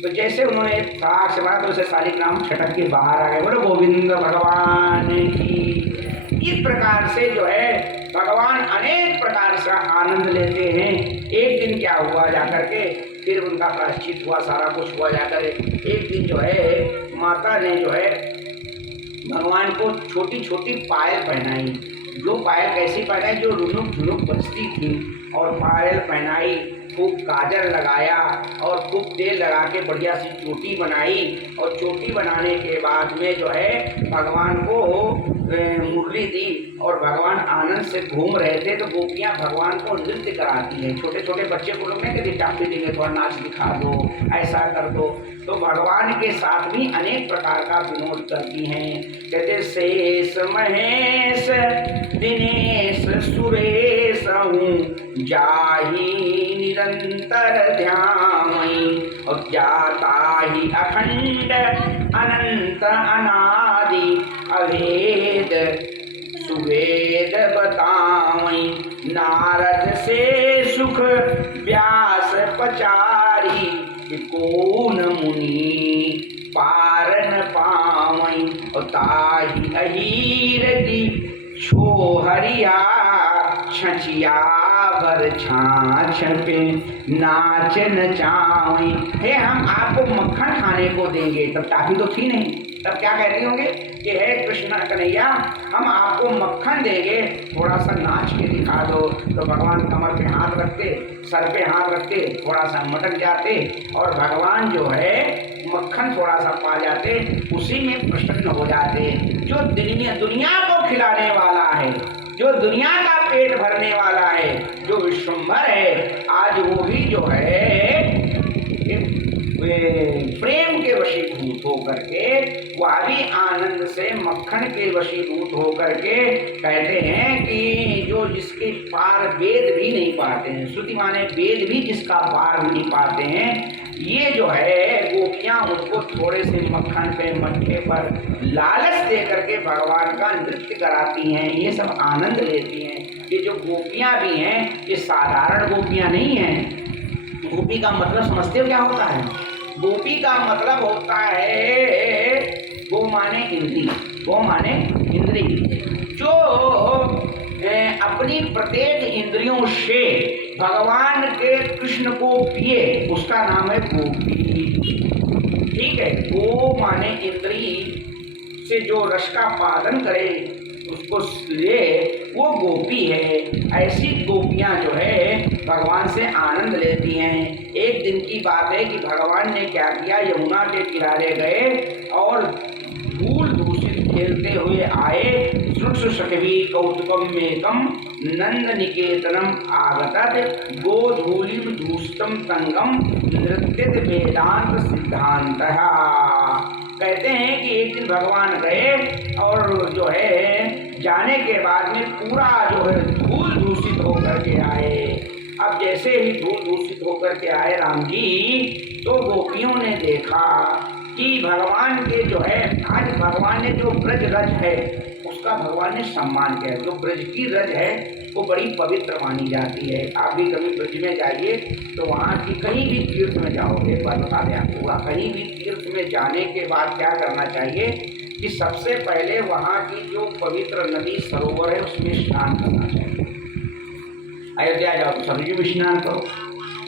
तो जैसे उन्होंने साग से मारा तो उसे शालिग्राम छटक के बाहर आ गए। बोले गोविंद भगवान की। इस प्रकार से जो है भगवान अनेक प्रकार से आनंद लेते हैं। एक दिन क्या हुआ जाकर के, फिर उनका प्रायश्चित हुआ, सारा कुछ हुआ जाकर एक दिन जो है माता ने जो है भगवान को छोटी छोटी पायल पहनाई। जो पायल कैसी पहनाई, जो रुनुक झुनुक बजती थी, और पायल पहनाई, खूब काजल लगाया और खूब तेल लगा के बढ़िया सी चोटी बनाई। और चोटी बनाने के बाद में जो है भगवान को मुरली दी और भगवान आनंद से घूम रहे थे। तो गोपियाँ भगवान को नृत्य कराती हैं। छोटे छोटे बच्चे को लोग नहीं कहते टापी देंगे, थोड़ा नाच दिखा दो, ऐसा कर दो। तो भगवान के साथ भी अनेक प्रकार का विनोद करती हैं। कहते शेष महेश दिनेश सुरेश हूँ जाही निरंतर ध्यामई, और जाता ही अखंड अनंत अनादि अभेद सुवेद बतावई। नारद से सुख व्यास पचारी, कौन मुनि पार न पावई। और ताही अहीर की छोहरिया, छचिया भर छाछ पे नाच नचावई। हे हम आपको मक्खन खाने को देंगे। तब टाफी तो थी नहीं, तब क्या कहते होंगे कि हे कृष्ण कन्हैया हम आपको मक्खन देंगे, थोड़ा सा नाच के दिखा दो। तो भगवान कमर पे हाथ रखते, सर पे हाथ रखते, थोड़ा सा मटक जाते और भगवान जो है मक्खन थोड़ा सा पा जाते, उसी में प्रसन्न हो जाते। जो दुनिया को खिलाने वाला है, जो दुनिया का पेट भरने वाला है, जो विश्वम्भर है, आज वो भी जो है प्रेम के वशीभूत होकर के, वह भी आनंद से मक्खन के वशीभूत होकर के कहते हैं कि जो जिसके पार वेद भी नहीं पाते हैं, श्रुति माने वेद भी जिसका पार नहीं पाते हैं, ये जो है गोपियाँ उसको थोड़े से मक्खन पे मट्ठे पर लालच दे करके भगवान का नृत्य कराती हैं। ये सब आनंद लेती हैं। ये जो गोपियाँ भी हैं ये साधारण गोपियाँ नहीं हैं। गोपी का मतलब समझते हो क्या होता है? गोपी का मतलब होता है गो माने इंद्री, गो माने इंद्री, जो अपनी प्रत्येक इंद्रियों से भगवान के कृष्ण को पिए, उसका नाम है गोपी। ठीक है, गो माने इंद्री से जो रस का पालन करे उसको ले, वो गोपी है। ऐसी गोपियाँ जो है भगवान से आनंद लेती हैं। एक दिन की बात है कि भगवान ने क्या किया, यमुना के किनारे गए और धूल दूषित खेलते हुए आए। श्रुष्षकवी कौतुकम मेकम नंद निकेतनम आगतत गोधूलिम दूषितम तंगम नृत्यत वेदांत सिद्धांत। कहते हैं कि एक दिन भगवान गए और जो है जाने के बाद में पूरा जो है धूल दूषित होकर के आए। अब जैसे ही धूल दूषित होकर के आए राम जी, तो गोपियों ने देखा कि भगवान के जो है, आज भगवान ने जो ब्रज रज है उसका भगवान ने सम्मान किया। जो ब्रज की रज है वो बड़ी पवित्र मानी जाती है। आप भी कभी ब्रज में जाइए तो वहाँ की कहीं भी तीर्थ में जाओगे, एक बात बता दें आपको, कहीं भी तीर्थ में जाने के बाद क्या करना चाहिए कि सबसे पहले वहाँ की जो पवित्र नदी सरोवर है उसमें स्नान करना चाहिए। अयोध्या जाओ तो सरयू में स्नान करो,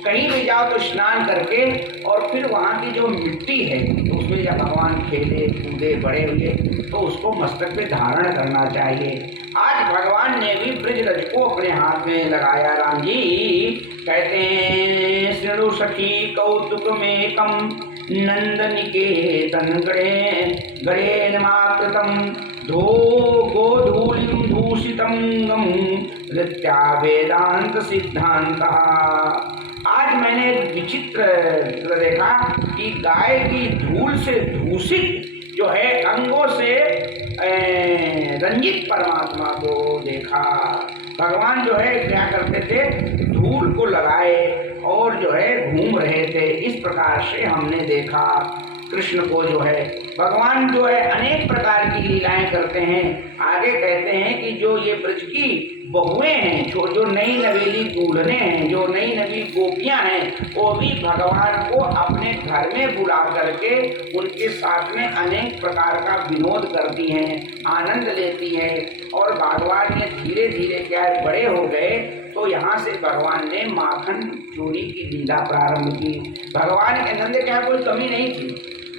कहीं भी जाओ तो स्नान करके और फिर वहाँ की जो मिट्टी है तो उसमें जब भगवान खेले कूदे बड़े हुए तो उसको मस्तक पे धारण करना चाहिए। आज भगवान ने भी ब्रजरज को अपने हाथ में लगाया। राम जी कहते हैं शृणु सखी कौतुकमेकम नंद निकेतन गणेन माकृतम धो गोधूलिम दूषितम नृत्या वेदांत सिद्धांत। आज मैंने एक विचित्र देखा कि गाय की धूल से दूषित जो है अंगों से रंजित परमात्मा को देखा। भगवान जो है क्या करते थे, धूल को लगाए और जो है घूम रहे थे। इस प्रकार से हमने देखा कृष्ण को जो है, भगवान जो है अनेक प्रकार की लीलाएं करते हैं। आगे कहते हैं कि जो ये ब्रज की बहुएं हैं, जो नई नवेली दूल्हने हैं, जो नई नवी गोपियां हैं, वो भी भगवान को अपने घर में बुला करके उनके साथ में अनेक प्रकार का विनोद करती हैं, आनंद लेती हैं। और भगवान ने धीरे धीरे क्या है, बड़े हो गए तो यहाँ से भगवान ने माखन चोरी की लीला प्रारंभ की। भगवान के नंद के यहाँ कोई कमी नहीं थी,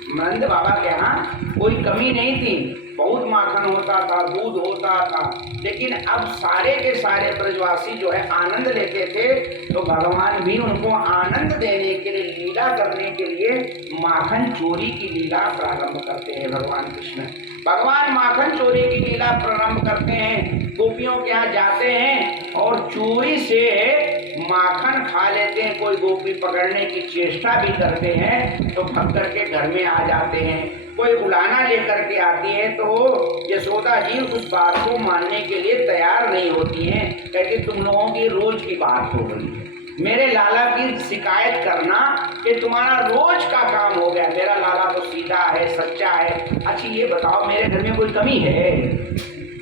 नंद बाबा के यहाँ कोई कमी नहीं थी, बहुत माखन होता था, दूध होता था, लेकिन अब सारे के सारे ब्रजवासी जो है आनंद लेते थे तो भगवान भी उनको आनंद देने के लिए, लीला करने के लिए माखन चोरी की लीला प्रारंभ करते हैं। भगवान कृष्ण भगवान माखन चोरी की लीला प्रारंभ करते हैं, गोपियों के यहाँ जाते हैं और चोरी से माखन खा लेते हैं। कोई गोपी पकड़ने की चेष्टा भी करते हैं तो भग करके घर में आ जाते हैं। कोई बुलाना लेकर के आती है तो यशोदा जी उस बात को मानने के लिए तैयार नहीं होती हैं। कहते तुम लोगों की रोज की बात हो गई है, मेरे लाला की शिकायत करना कि तुम्हारा रोज का काम हो गया। मेरा लाला तो सीधा है, सच्चा है। अच्छा ये बताओ मेरे घर में कोई कमी है?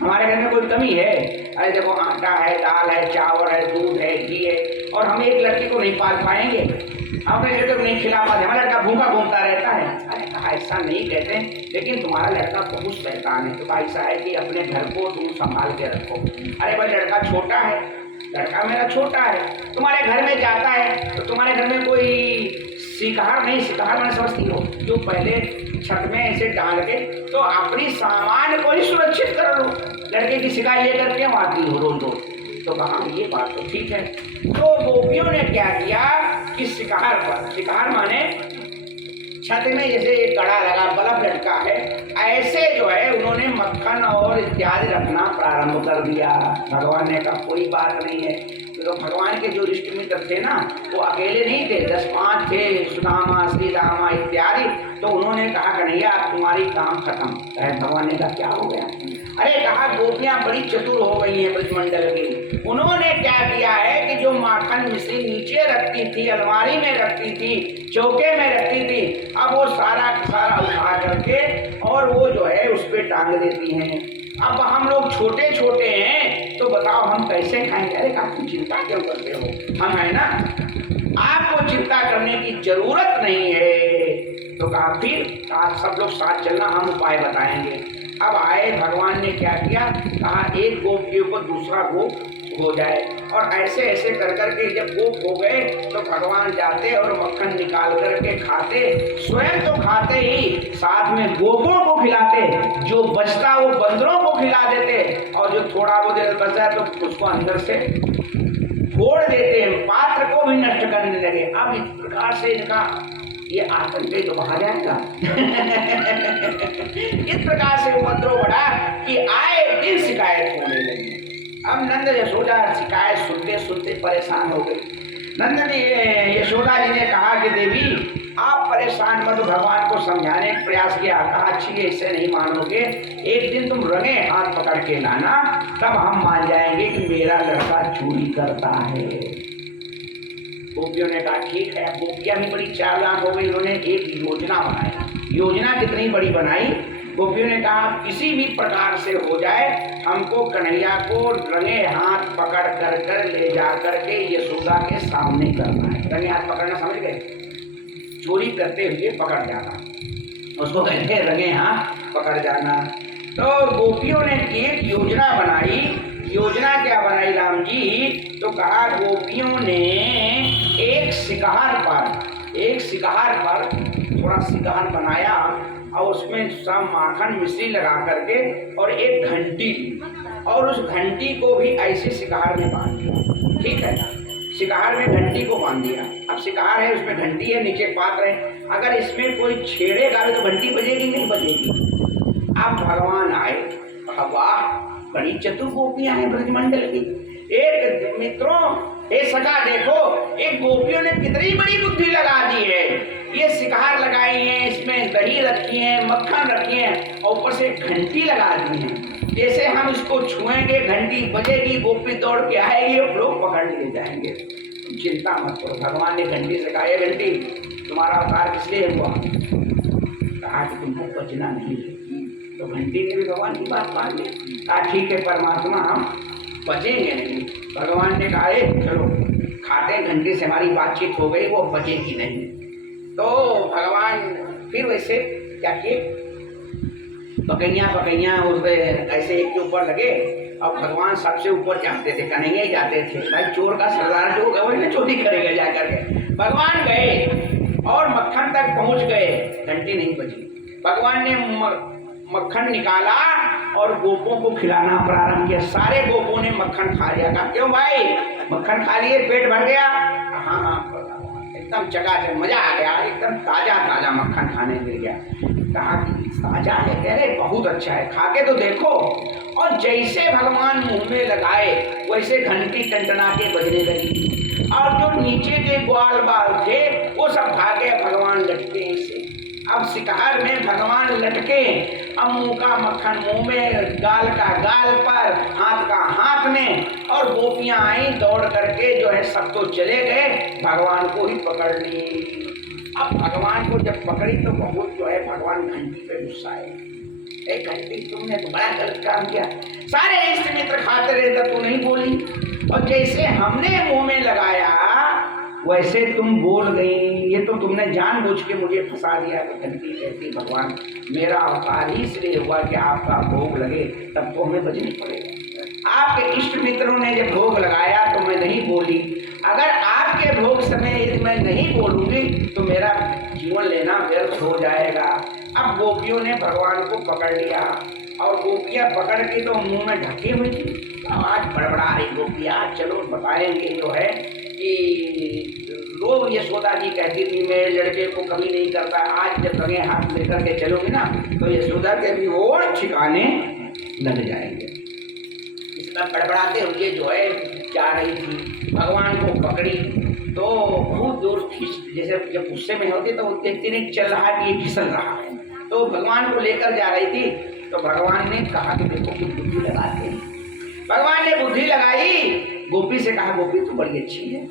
हमारे घर में कोई कमी है? अरे देखो आटा है, दाल है, चावल है, दूध है, घी है, और हम एक लड़की को नहीं पाल पाएंगे, अपने लड़के को नहीं खिला पाते, हमारा लड़का भूखा घूमता रहता है। अरे कहा ऐसा नहीं कहते, लेकिन तुम्हारा लड़का बहुत शैतान है। तो ऐसा है कि अपने घर को तुम संभाल के रखो। अरे भाई लड़का छोटा है, लड़का मेरा छोटा है, तुम्हारे घर में जाता है तो तुम्हारे घर में कोई शिकार नहीं, शिकार मैंने समझती हो, जो पहले छत में ऐसे डाल के तो अपनी सामान को ही सुरक्षित कर लो, लड़के की शिकायत लेकर क्यों आती हो रोज रोज? तो कहा ये बात तो ठीक है। तो गोपियों ने क्या किया कि शिकार पर, शिकार माने छत में जैसे एक कड़ा लगा, बल्ब लटका है, ऐसे जो है उन्होंने मक्खन और इत्यादि रखना प्रारंभ कर दिया। भगवान ने कहा कोई बात नहीं है। तो भगवान के जो रिष्ट मित्र थे ना वो अकेले नहीं थे, 10-5 थे, सुदामा, श्री रामा इत्यादि। तो उन्होंने कहा कन्हैया तुम्हारी काम खत्म। भगवान ने कहा क्या हो गया? अरे कहा गोपियां बड़ी चतुर हो गई हैं ब्रजमंडल की। उन्होंने क्या किया है कि जो माखन मिश्री नीचे रखती थी, अलमारी में रखती थी, चौके में रखती थी, अब वो सारा उठा करके और वो जो है उस पर टांग देती हैं। अब हम लोग छोटे छोटे हैं तो बताओ हम कैसे खाएंगे? अरे आप चिंता क्यों करते हो, हम है ना, आपको चिंता करने की जरूरत नहीं है। तो कहा फिर आज सब लोग साथ चलना, हम उपाय बताएंगे। अब आए भगवान ने क्या किया, कहा एक गोप के ऊपर दूसरा गोप हो जाए, और ऐसे ऐसे कर करके जब गोप हो गए तो भगवान जाते और मक्खन निकाल करके खाते, स्वयं तो खाते ही साथ में गोपों को खिलाते, जो बचता वो बंदरों को खिला देते, और जो थोड़ा वो देर बचा तो उसको अंदर से फोड़ देते, पात लगे। अब इस प्रकार से इनका ये आतंक तो बाहर जाएगा। इस प्रकार से उपद्रव बढ़ा कि आए दिन शिकायत होने लगी। अब नंद यशोदा शिकायत सुनते सुनते परेशान हो गई। नंद ने यशोदा जी ने कहा कि देवी आप परेशान मत, भगवान को समझाने का प्रयास किया, कहा अच्छी इससे नहीं मानोगे, एक दिन तुम रंगे हाथ पकड़ के लाना, तब हम मान जाएंगे कि मेरा लड़का चोरी करता है। गोपियों ने कहा ठीक है। गोपियां भी बड़ी चालाक हो गई, उन्होंने एक योजना बनाई। योजना कितनी बड़ी बनाई, गोपियों ने कहा किसी भी प्रकार से हो जाए, हमको कन्हैया को रंगे हाथ पकड़ कर कर ले जा करके यशोदा के सामने करना है। रंगे हाथ पकड़ना समझ गए, चोरी करते हुए पकड़ जाना, उसको कहते हैं रंगे हाथ पकड़ जाना। तो गोपियों ने एक योजना बनाई। योजना क्या बनाई राम जी, तो कहा गोपियों ने एक शिकार पर थोड़ा शिकार बनाया और उसमें सब माखन मिश्री लगा करके और एक घंटी ली और उस घंटी को भी ऐसे शिकार में बांध दिया। ठीक है ना, शिकार में घंटी को बांध दिया। अब शिकार है, उसमें घंटी है, नीचे पात्र है, अगर इसमें कोई छेड़ेगा तो घंटी बजेगी नहीं बजेगी। अब भगवान आए, वाह बड़ी चतुर गोपियां हैं ब्रजमंडल की। एक मित्रों ये सखा देखो, एक गोपियों ने कितनी बड़ी बुद्धि लगा दी है। ये शिकार लगाई है, इसमें दही रखी है, मक्खन रखी है और ऊपर से घंटी लगा दी है। जैसे हम इसको छुएंगे घंटी बजेगी, गोपी दौड़ के आएगी और लोग पकड़ ले जाएंगे। चिंता मत करो। भगवान ने घंटी से कहा घंटी तुम्हारा अवतार किस लिए हुआ, कहा कि तुमको बचना नहीं। तो घंटी ने भी भगवान की बात मान ली, कहा ठीक है परमात्मा हम बचेंगे नहीं। भगवान ने कहा चलो खाते घंटी से हमारी बातचीत हो गई, वो बचेगी नहीं। तो भगवान फिर वैसे क्या किए, पकैया उस ऐसे एक के ऊपर लगे और भगवान सबसे ऊपर जाते थे, कन्हैया ही जाते थे। भाई चोर का सरदार जो होगा वही ना चोरी करेगा जा करके। भगवान गए और मक्खन तक पहुंच गए, घंटी नहीं बजी। भगवान ने मक्खन निकाला और गोपों को खिलाना प्रारंभ किया। सारे गोपों ने मक्खन खा लिया। कहा क्यों भाई मक्खन खा लिए, पेट भर गया? हाँ एकदम चकाचक, मजा आ गया, एकदम ताजा मक्खन खाने मिल गया। कहा कि ताजा है, कह रहे बहुत अच्छा है, खा के तो देखो। और जैसे भगवान मुंह में लगाए वैसे घंटी टंटना के बजने लगी और जो नीचे के ग्वाल बाल थे वो सब भागे, भगवान लटके से। अब शिकार में भगवान लटके, अब मुंह का मक्खन मुंह में, गाल का गाल पर, हाथ का हाथ में, और गोपियां आई दौड़ करके जो है सब तो चले गए, भगवान को ही पकड़ ली। अब भगवान को जब पकड़ी तो बहुत जो है भगवान घंटी पे गुस्सा है। एक घंटी तुमने तो बड़ा गलत काम किया, सारे इष्ट मित्र खाते रहे तो तू नहीं बोली, और जैसे हमने मुंह में लगाया वैसे तुम बोल गई। ये तो तुमने जानबूझ के मुझे फंसा दिया। तो घंटी कहती भगवान मेरा अवतार ही इसलिए हुआ कि आपका भोग लगे, तब तो हमें बचनी पड़ेगा। आपके इष्ट मित्रों ने जब भोग लगाया तो मैं नहीं बोली, अगर आपके भोग समय यदि मैं नहीं बोलूँगी तो मेरा जीवन लेना व्यर्थ हो जाएगा। अब गोपियों ने भगवान को पकड़ लिया और गोपियाँ पकड़ के तो मुंह में ढकी हुई थी। आज बड़बड़ा रही गोपियाँ, चलो बताएंगे जो है कि लोग यशोदा जी कहती थी मेरे लड़के को कभी नहीं करता, आज जब लगे हाथ लेकर के चलोगे ना तो यशोदा के भी और ठिकाने लग जाएंगे। इसका बड़बड़ाते हुए जो है जा रही थी, भगवान को पकड़ी तो बहुत दूर जैसे जब गुस्से में होती तो देखती नहीं चल रहा है कि ये फिसल रहा है, तो भगवान को लेकर जा रही थी। तो भगवान ने कहा कि देखो कि बुद्धि लगाते हैं। भगवान ने बुद्धि लगाई, गोपी से कहा गोपी तू बड़ी अच्छी है,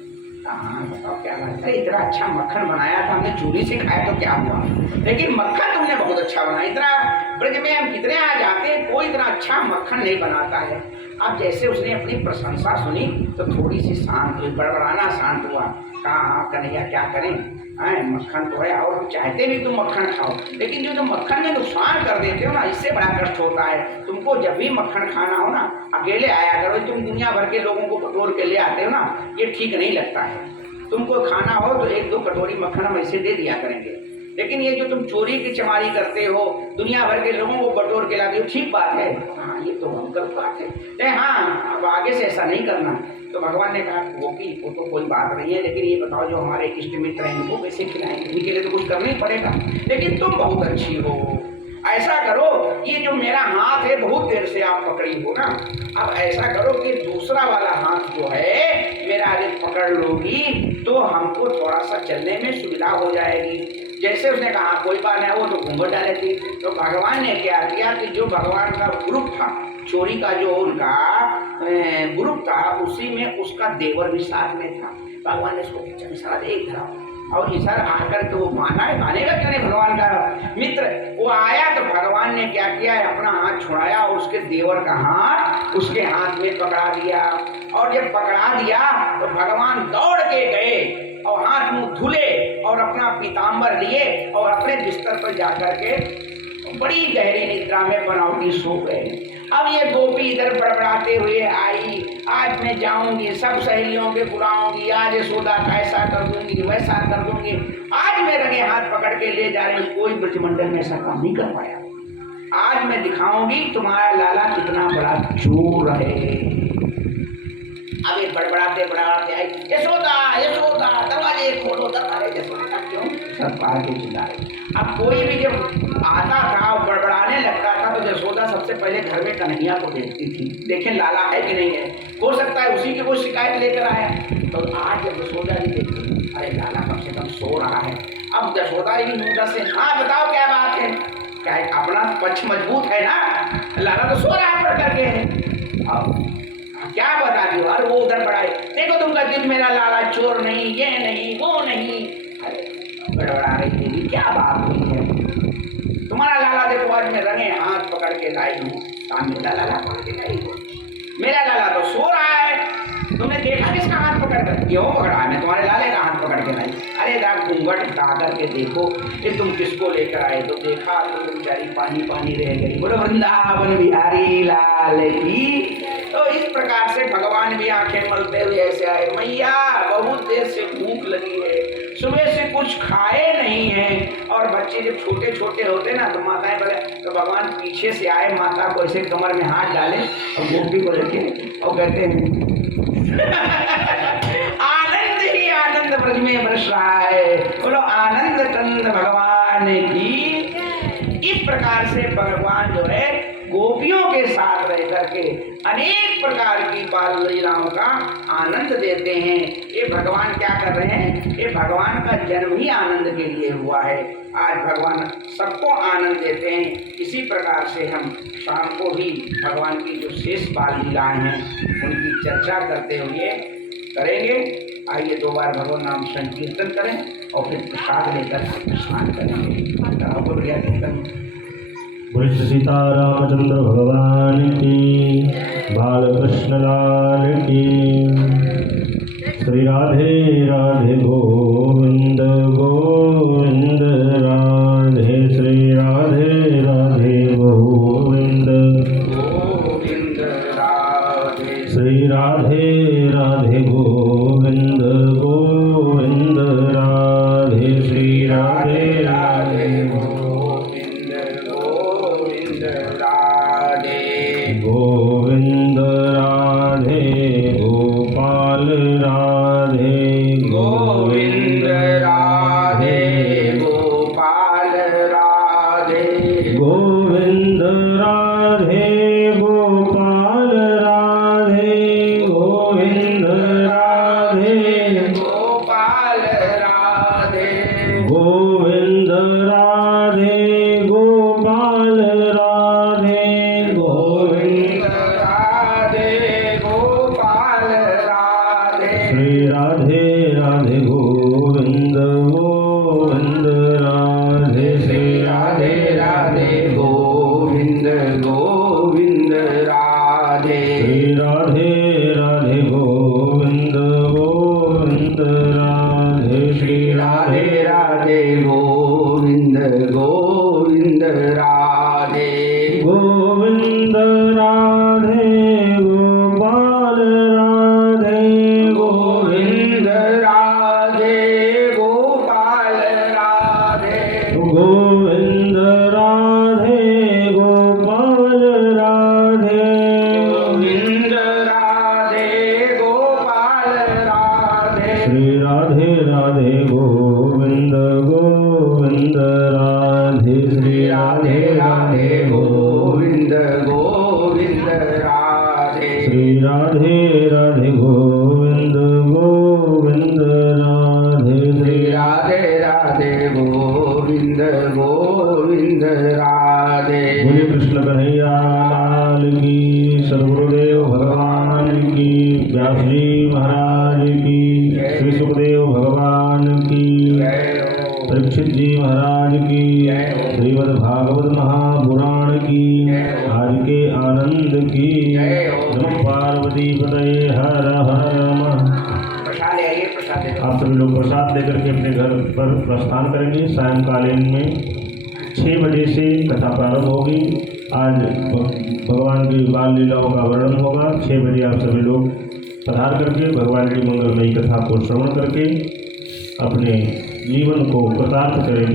हाँ बताओ क्या बात है, इतना अच्छा मक्खन बनाया था हमने, चोरी से खाया तो क्या हुआ, लेकिन मक्खन तुमने बहुत अच्छा बनाया। इतना ब्रज में हम कितने आ जाते हैं, कोई इतना अच्छा मक्खन नहीं बनाता है। अब जैसे उसने अपनी प्रशंसा सुनी तो थोड़ी सी शांत हुई, बड़बड़ाना शांत हुआ। कहा हाँ कन्हैया क्या करें, मक्खन तो है और हम चाहते भी तुम मक्खन खाओ, लेकिन जो तुम मक्खन में नुकसान कर देते हो ना, इससे बड़ा कष्ट होता है। तुमको जब भी मक्खन खाना हो ना अकेले आया करो, तुम दुनिया भर के लोगों को बटोर के ले आते हो ना, ये ठीक नहीं लगता है। तुमको खाना हो तो 1-2 कटोरी मक्खन हम ऐसे दे दिया करेंगे, लेकिन ये जो तुम चोरी की चमारी करते हो, दुनिया भर के लोगों को बटोर के लाते हो, ठीक बात है, हाँ ये तो हम गलत बात है। हाँ अब आगे से ऐसा नहीं करना। तो भगवान ने कहा गोपी वो तो कोई बात नहीं है, लेकिन ये बताओ जो हमारे इष्ट मित्र हैं इनको कैसे खिलाएंगे, इनके लिए तो कुछ करना ही पड़ेगा। लेकिन तुम बहुत अच्छी हो, ऐसा करो ये जो मेरा हाथ है बहुत देर से आप पकड़ी हो ना, अब ऐसा करो कि दूसरा वाला हाथ जो है मेरा अगर पकड़ लोगी तो हमको थोड़ा सा चलने में सुविधा हो जाएगी। जैसे उसने कहा कोई बात नहीं, वो तो घूंघट डाले थी। तो भगवान ने क्या किया कि जो भगवान का ग्रुप था, चोरी का जो उनका ग्रुप था, उसी में उसका देवर भी साथ में था। भगवान ने उसको इशारा दे धरा और इशारा आकर के वो माना है, मानेगा क्यों नहीं भगवान का मित्र। वो आया तो भगवान ने क्या किया है, अपना हाथ छुड़ाया और उसके देवर का हाथ उसके हाथ में पकड़ा दिया। और जब पकड़ा दिया तो भगवान दौड़ के गए और हाथ मुंह धुले और अपना पीताम्बर लिए और अपने बिस्तर पर जाकर के बड़ी गहरी निद्रा में बनावटी सो गए। अब ये गोपी इधर बड़बड़ाते हुए आई, आज मैं जाऊंगी सब सहेलियों के बुलाऊंगी, आज यशोदा का ऐसा कर दूंगी वैसा कर दूंगी, आज मैं रंगे हाथ पकड़ के ले जा रही हूँ। कोई ब्रजमंडल में ऐसा काम नहीं कर पाया। आज मैं दिखाऊंगी तुम्हारा लाला कितना बड़ा चोर है। अब ये बड़बड़ाते बड़बड़ाते आई, यशोदा यशोदा दरवाजे खोलो दरवाजे। यशोदा क्यों सब पार के चिल्ला रहे। अब कोई भी जब आता था और बड़बड़ाने लगता था तो यशोदा सबसे पहले घर में कन्हैया को देखती थी, देखें लाला है कि नहीं है, हो सकता है उसी की कोई शिकायत लेकर आया। तो आज जब यशोदा जी देखती, अरे लाला कम से कम सो रहा है। अब यशोदा जी मुद्दा से हाँ बताओ क्या बात है, क्या है? अपना पक्ष मजबूत है ना, लाला तो सो रहा पड़ करके है। अब क्या बता दी, अरे वो उधर पड़ा है, देखो तुम कहती हो मेरा लाला चोर नहीं, ये नहीं वो नहीं। अरे बड़बड़ा रही थी, क्या बात हुई है, तुम्हारा लाला देखो आज मैं रंगे हाथ पकड़ के लाई हूँ, मेरा लाला पकड़ के लाई हूँ, मेरा लाला तो सो रहा है, तुमने देखा किसका हाथ पकड़ कर, क्यों पकड़ा है, मैं तुम्हारे लाले का हाथ पकड़ के लाई। अरे रात घूंघट हटा करके देखो कि तुम किसको लेकर आए, तो देखा तो बेचारी पानी पानी रह गई। बोलो वृंदावन बिहारी लाल की। तो इस प्रकार से भगवान भी आंखें मलते हुए ऐसे आए, मैया बहुत देर से भूख लगी है, सुबह से कुछ खाए नहीं है। और बच्चे जब छोटे छोटे होते ना तो माताएं बोले, तो भगवान पीछे से आए, माता को ऐसे कमर में हाथ डाले और गोपी को लेके और कहते हैं आनंद ही आनंद ब्रज में बरस रहा है। बोलो आनंद कंद भगवान की। इस प्रकार से भगवान जो है गोपियों के साथ रह करके अनेक प्रकार की बाल लीलाओं का आनंद देते हैं। ये भगवान क्या कर रहे हैं, ये भगवान का जन्म ही आनंद के लिए हुआ है। आज भगवान सबको आनंद देते हैं। इसी प्रकार से हम शाम को भी भगवान की जो शेष बाल लीलाएं हैं उनकी चर्चा करते हुए करेंगे। आइए 2 बार भगवान नाम संकीर्तन करें और फिर प्रसाद लेकर स्नान करेंगे। बढ़िया कीर्तन। बोलिए सीतारामचंद्र भगवान की, बालकृष्ण लाल की। श्री राधे राधे गोविंद गोविंद राधे, श्री राधे राधे गोविंद गोविंद राधे, श्री राधे राधे गोविंद गोविंद राधे, श्री राधे राधे गोविंद राधे, गोपाल राधे, गोविंद राधे गोपाल राधे, गोविंद राधे गोपाल राधे, गोविंद राधे गोपाल राधे, गोविंद राधे गोपाल राधे, गोविंद राधे गोपाल राधे, श्री राधे राधे गोविंद गोविंद राधे, श्री राधे राधे गोविंद गोविंद राधे, श्री राधे राधे गोविंद गोविंद राधे, श्री राधे राधे गोविंद गोविंद राधे, गोविंद राधे गोपाल राधे, गोविंद राधे श्री राधे राधे गोविंद गोविंद राधे श्री राधे राधे गोविंद गोविंद राधे श्री राधे राधे गोविंद गोविंद राधे श्री राधे राधे गोविंद गोविंद राधे। बोले कृष्ण कन्हैया लाल की, सद्गुरुदेव भगवान की, व्यास जी महाराज की, श्री सुखदेव भगवान की, परीक्षित जी महाराज की, श्रीमद् भागवत महापुराण की, आज के आनंद की। नमः पार्वती पतये हर हर प्रसाद है ये, प्रसाद है। आप सभी लोग प्रसाद लेकर के अपने घर पर प्रस्थान करेंगे। सायंकालीन में 6 बजे से कथा प्रारंभ होगी। आज भगवान की बाल लीलाओं का वर्णन होगा। 6 बजे आप सभी लोग पधार करके भगवान की मंगलमयी कथा को श्रवण करके अपने जीवन को कृतार्थ करेंगे।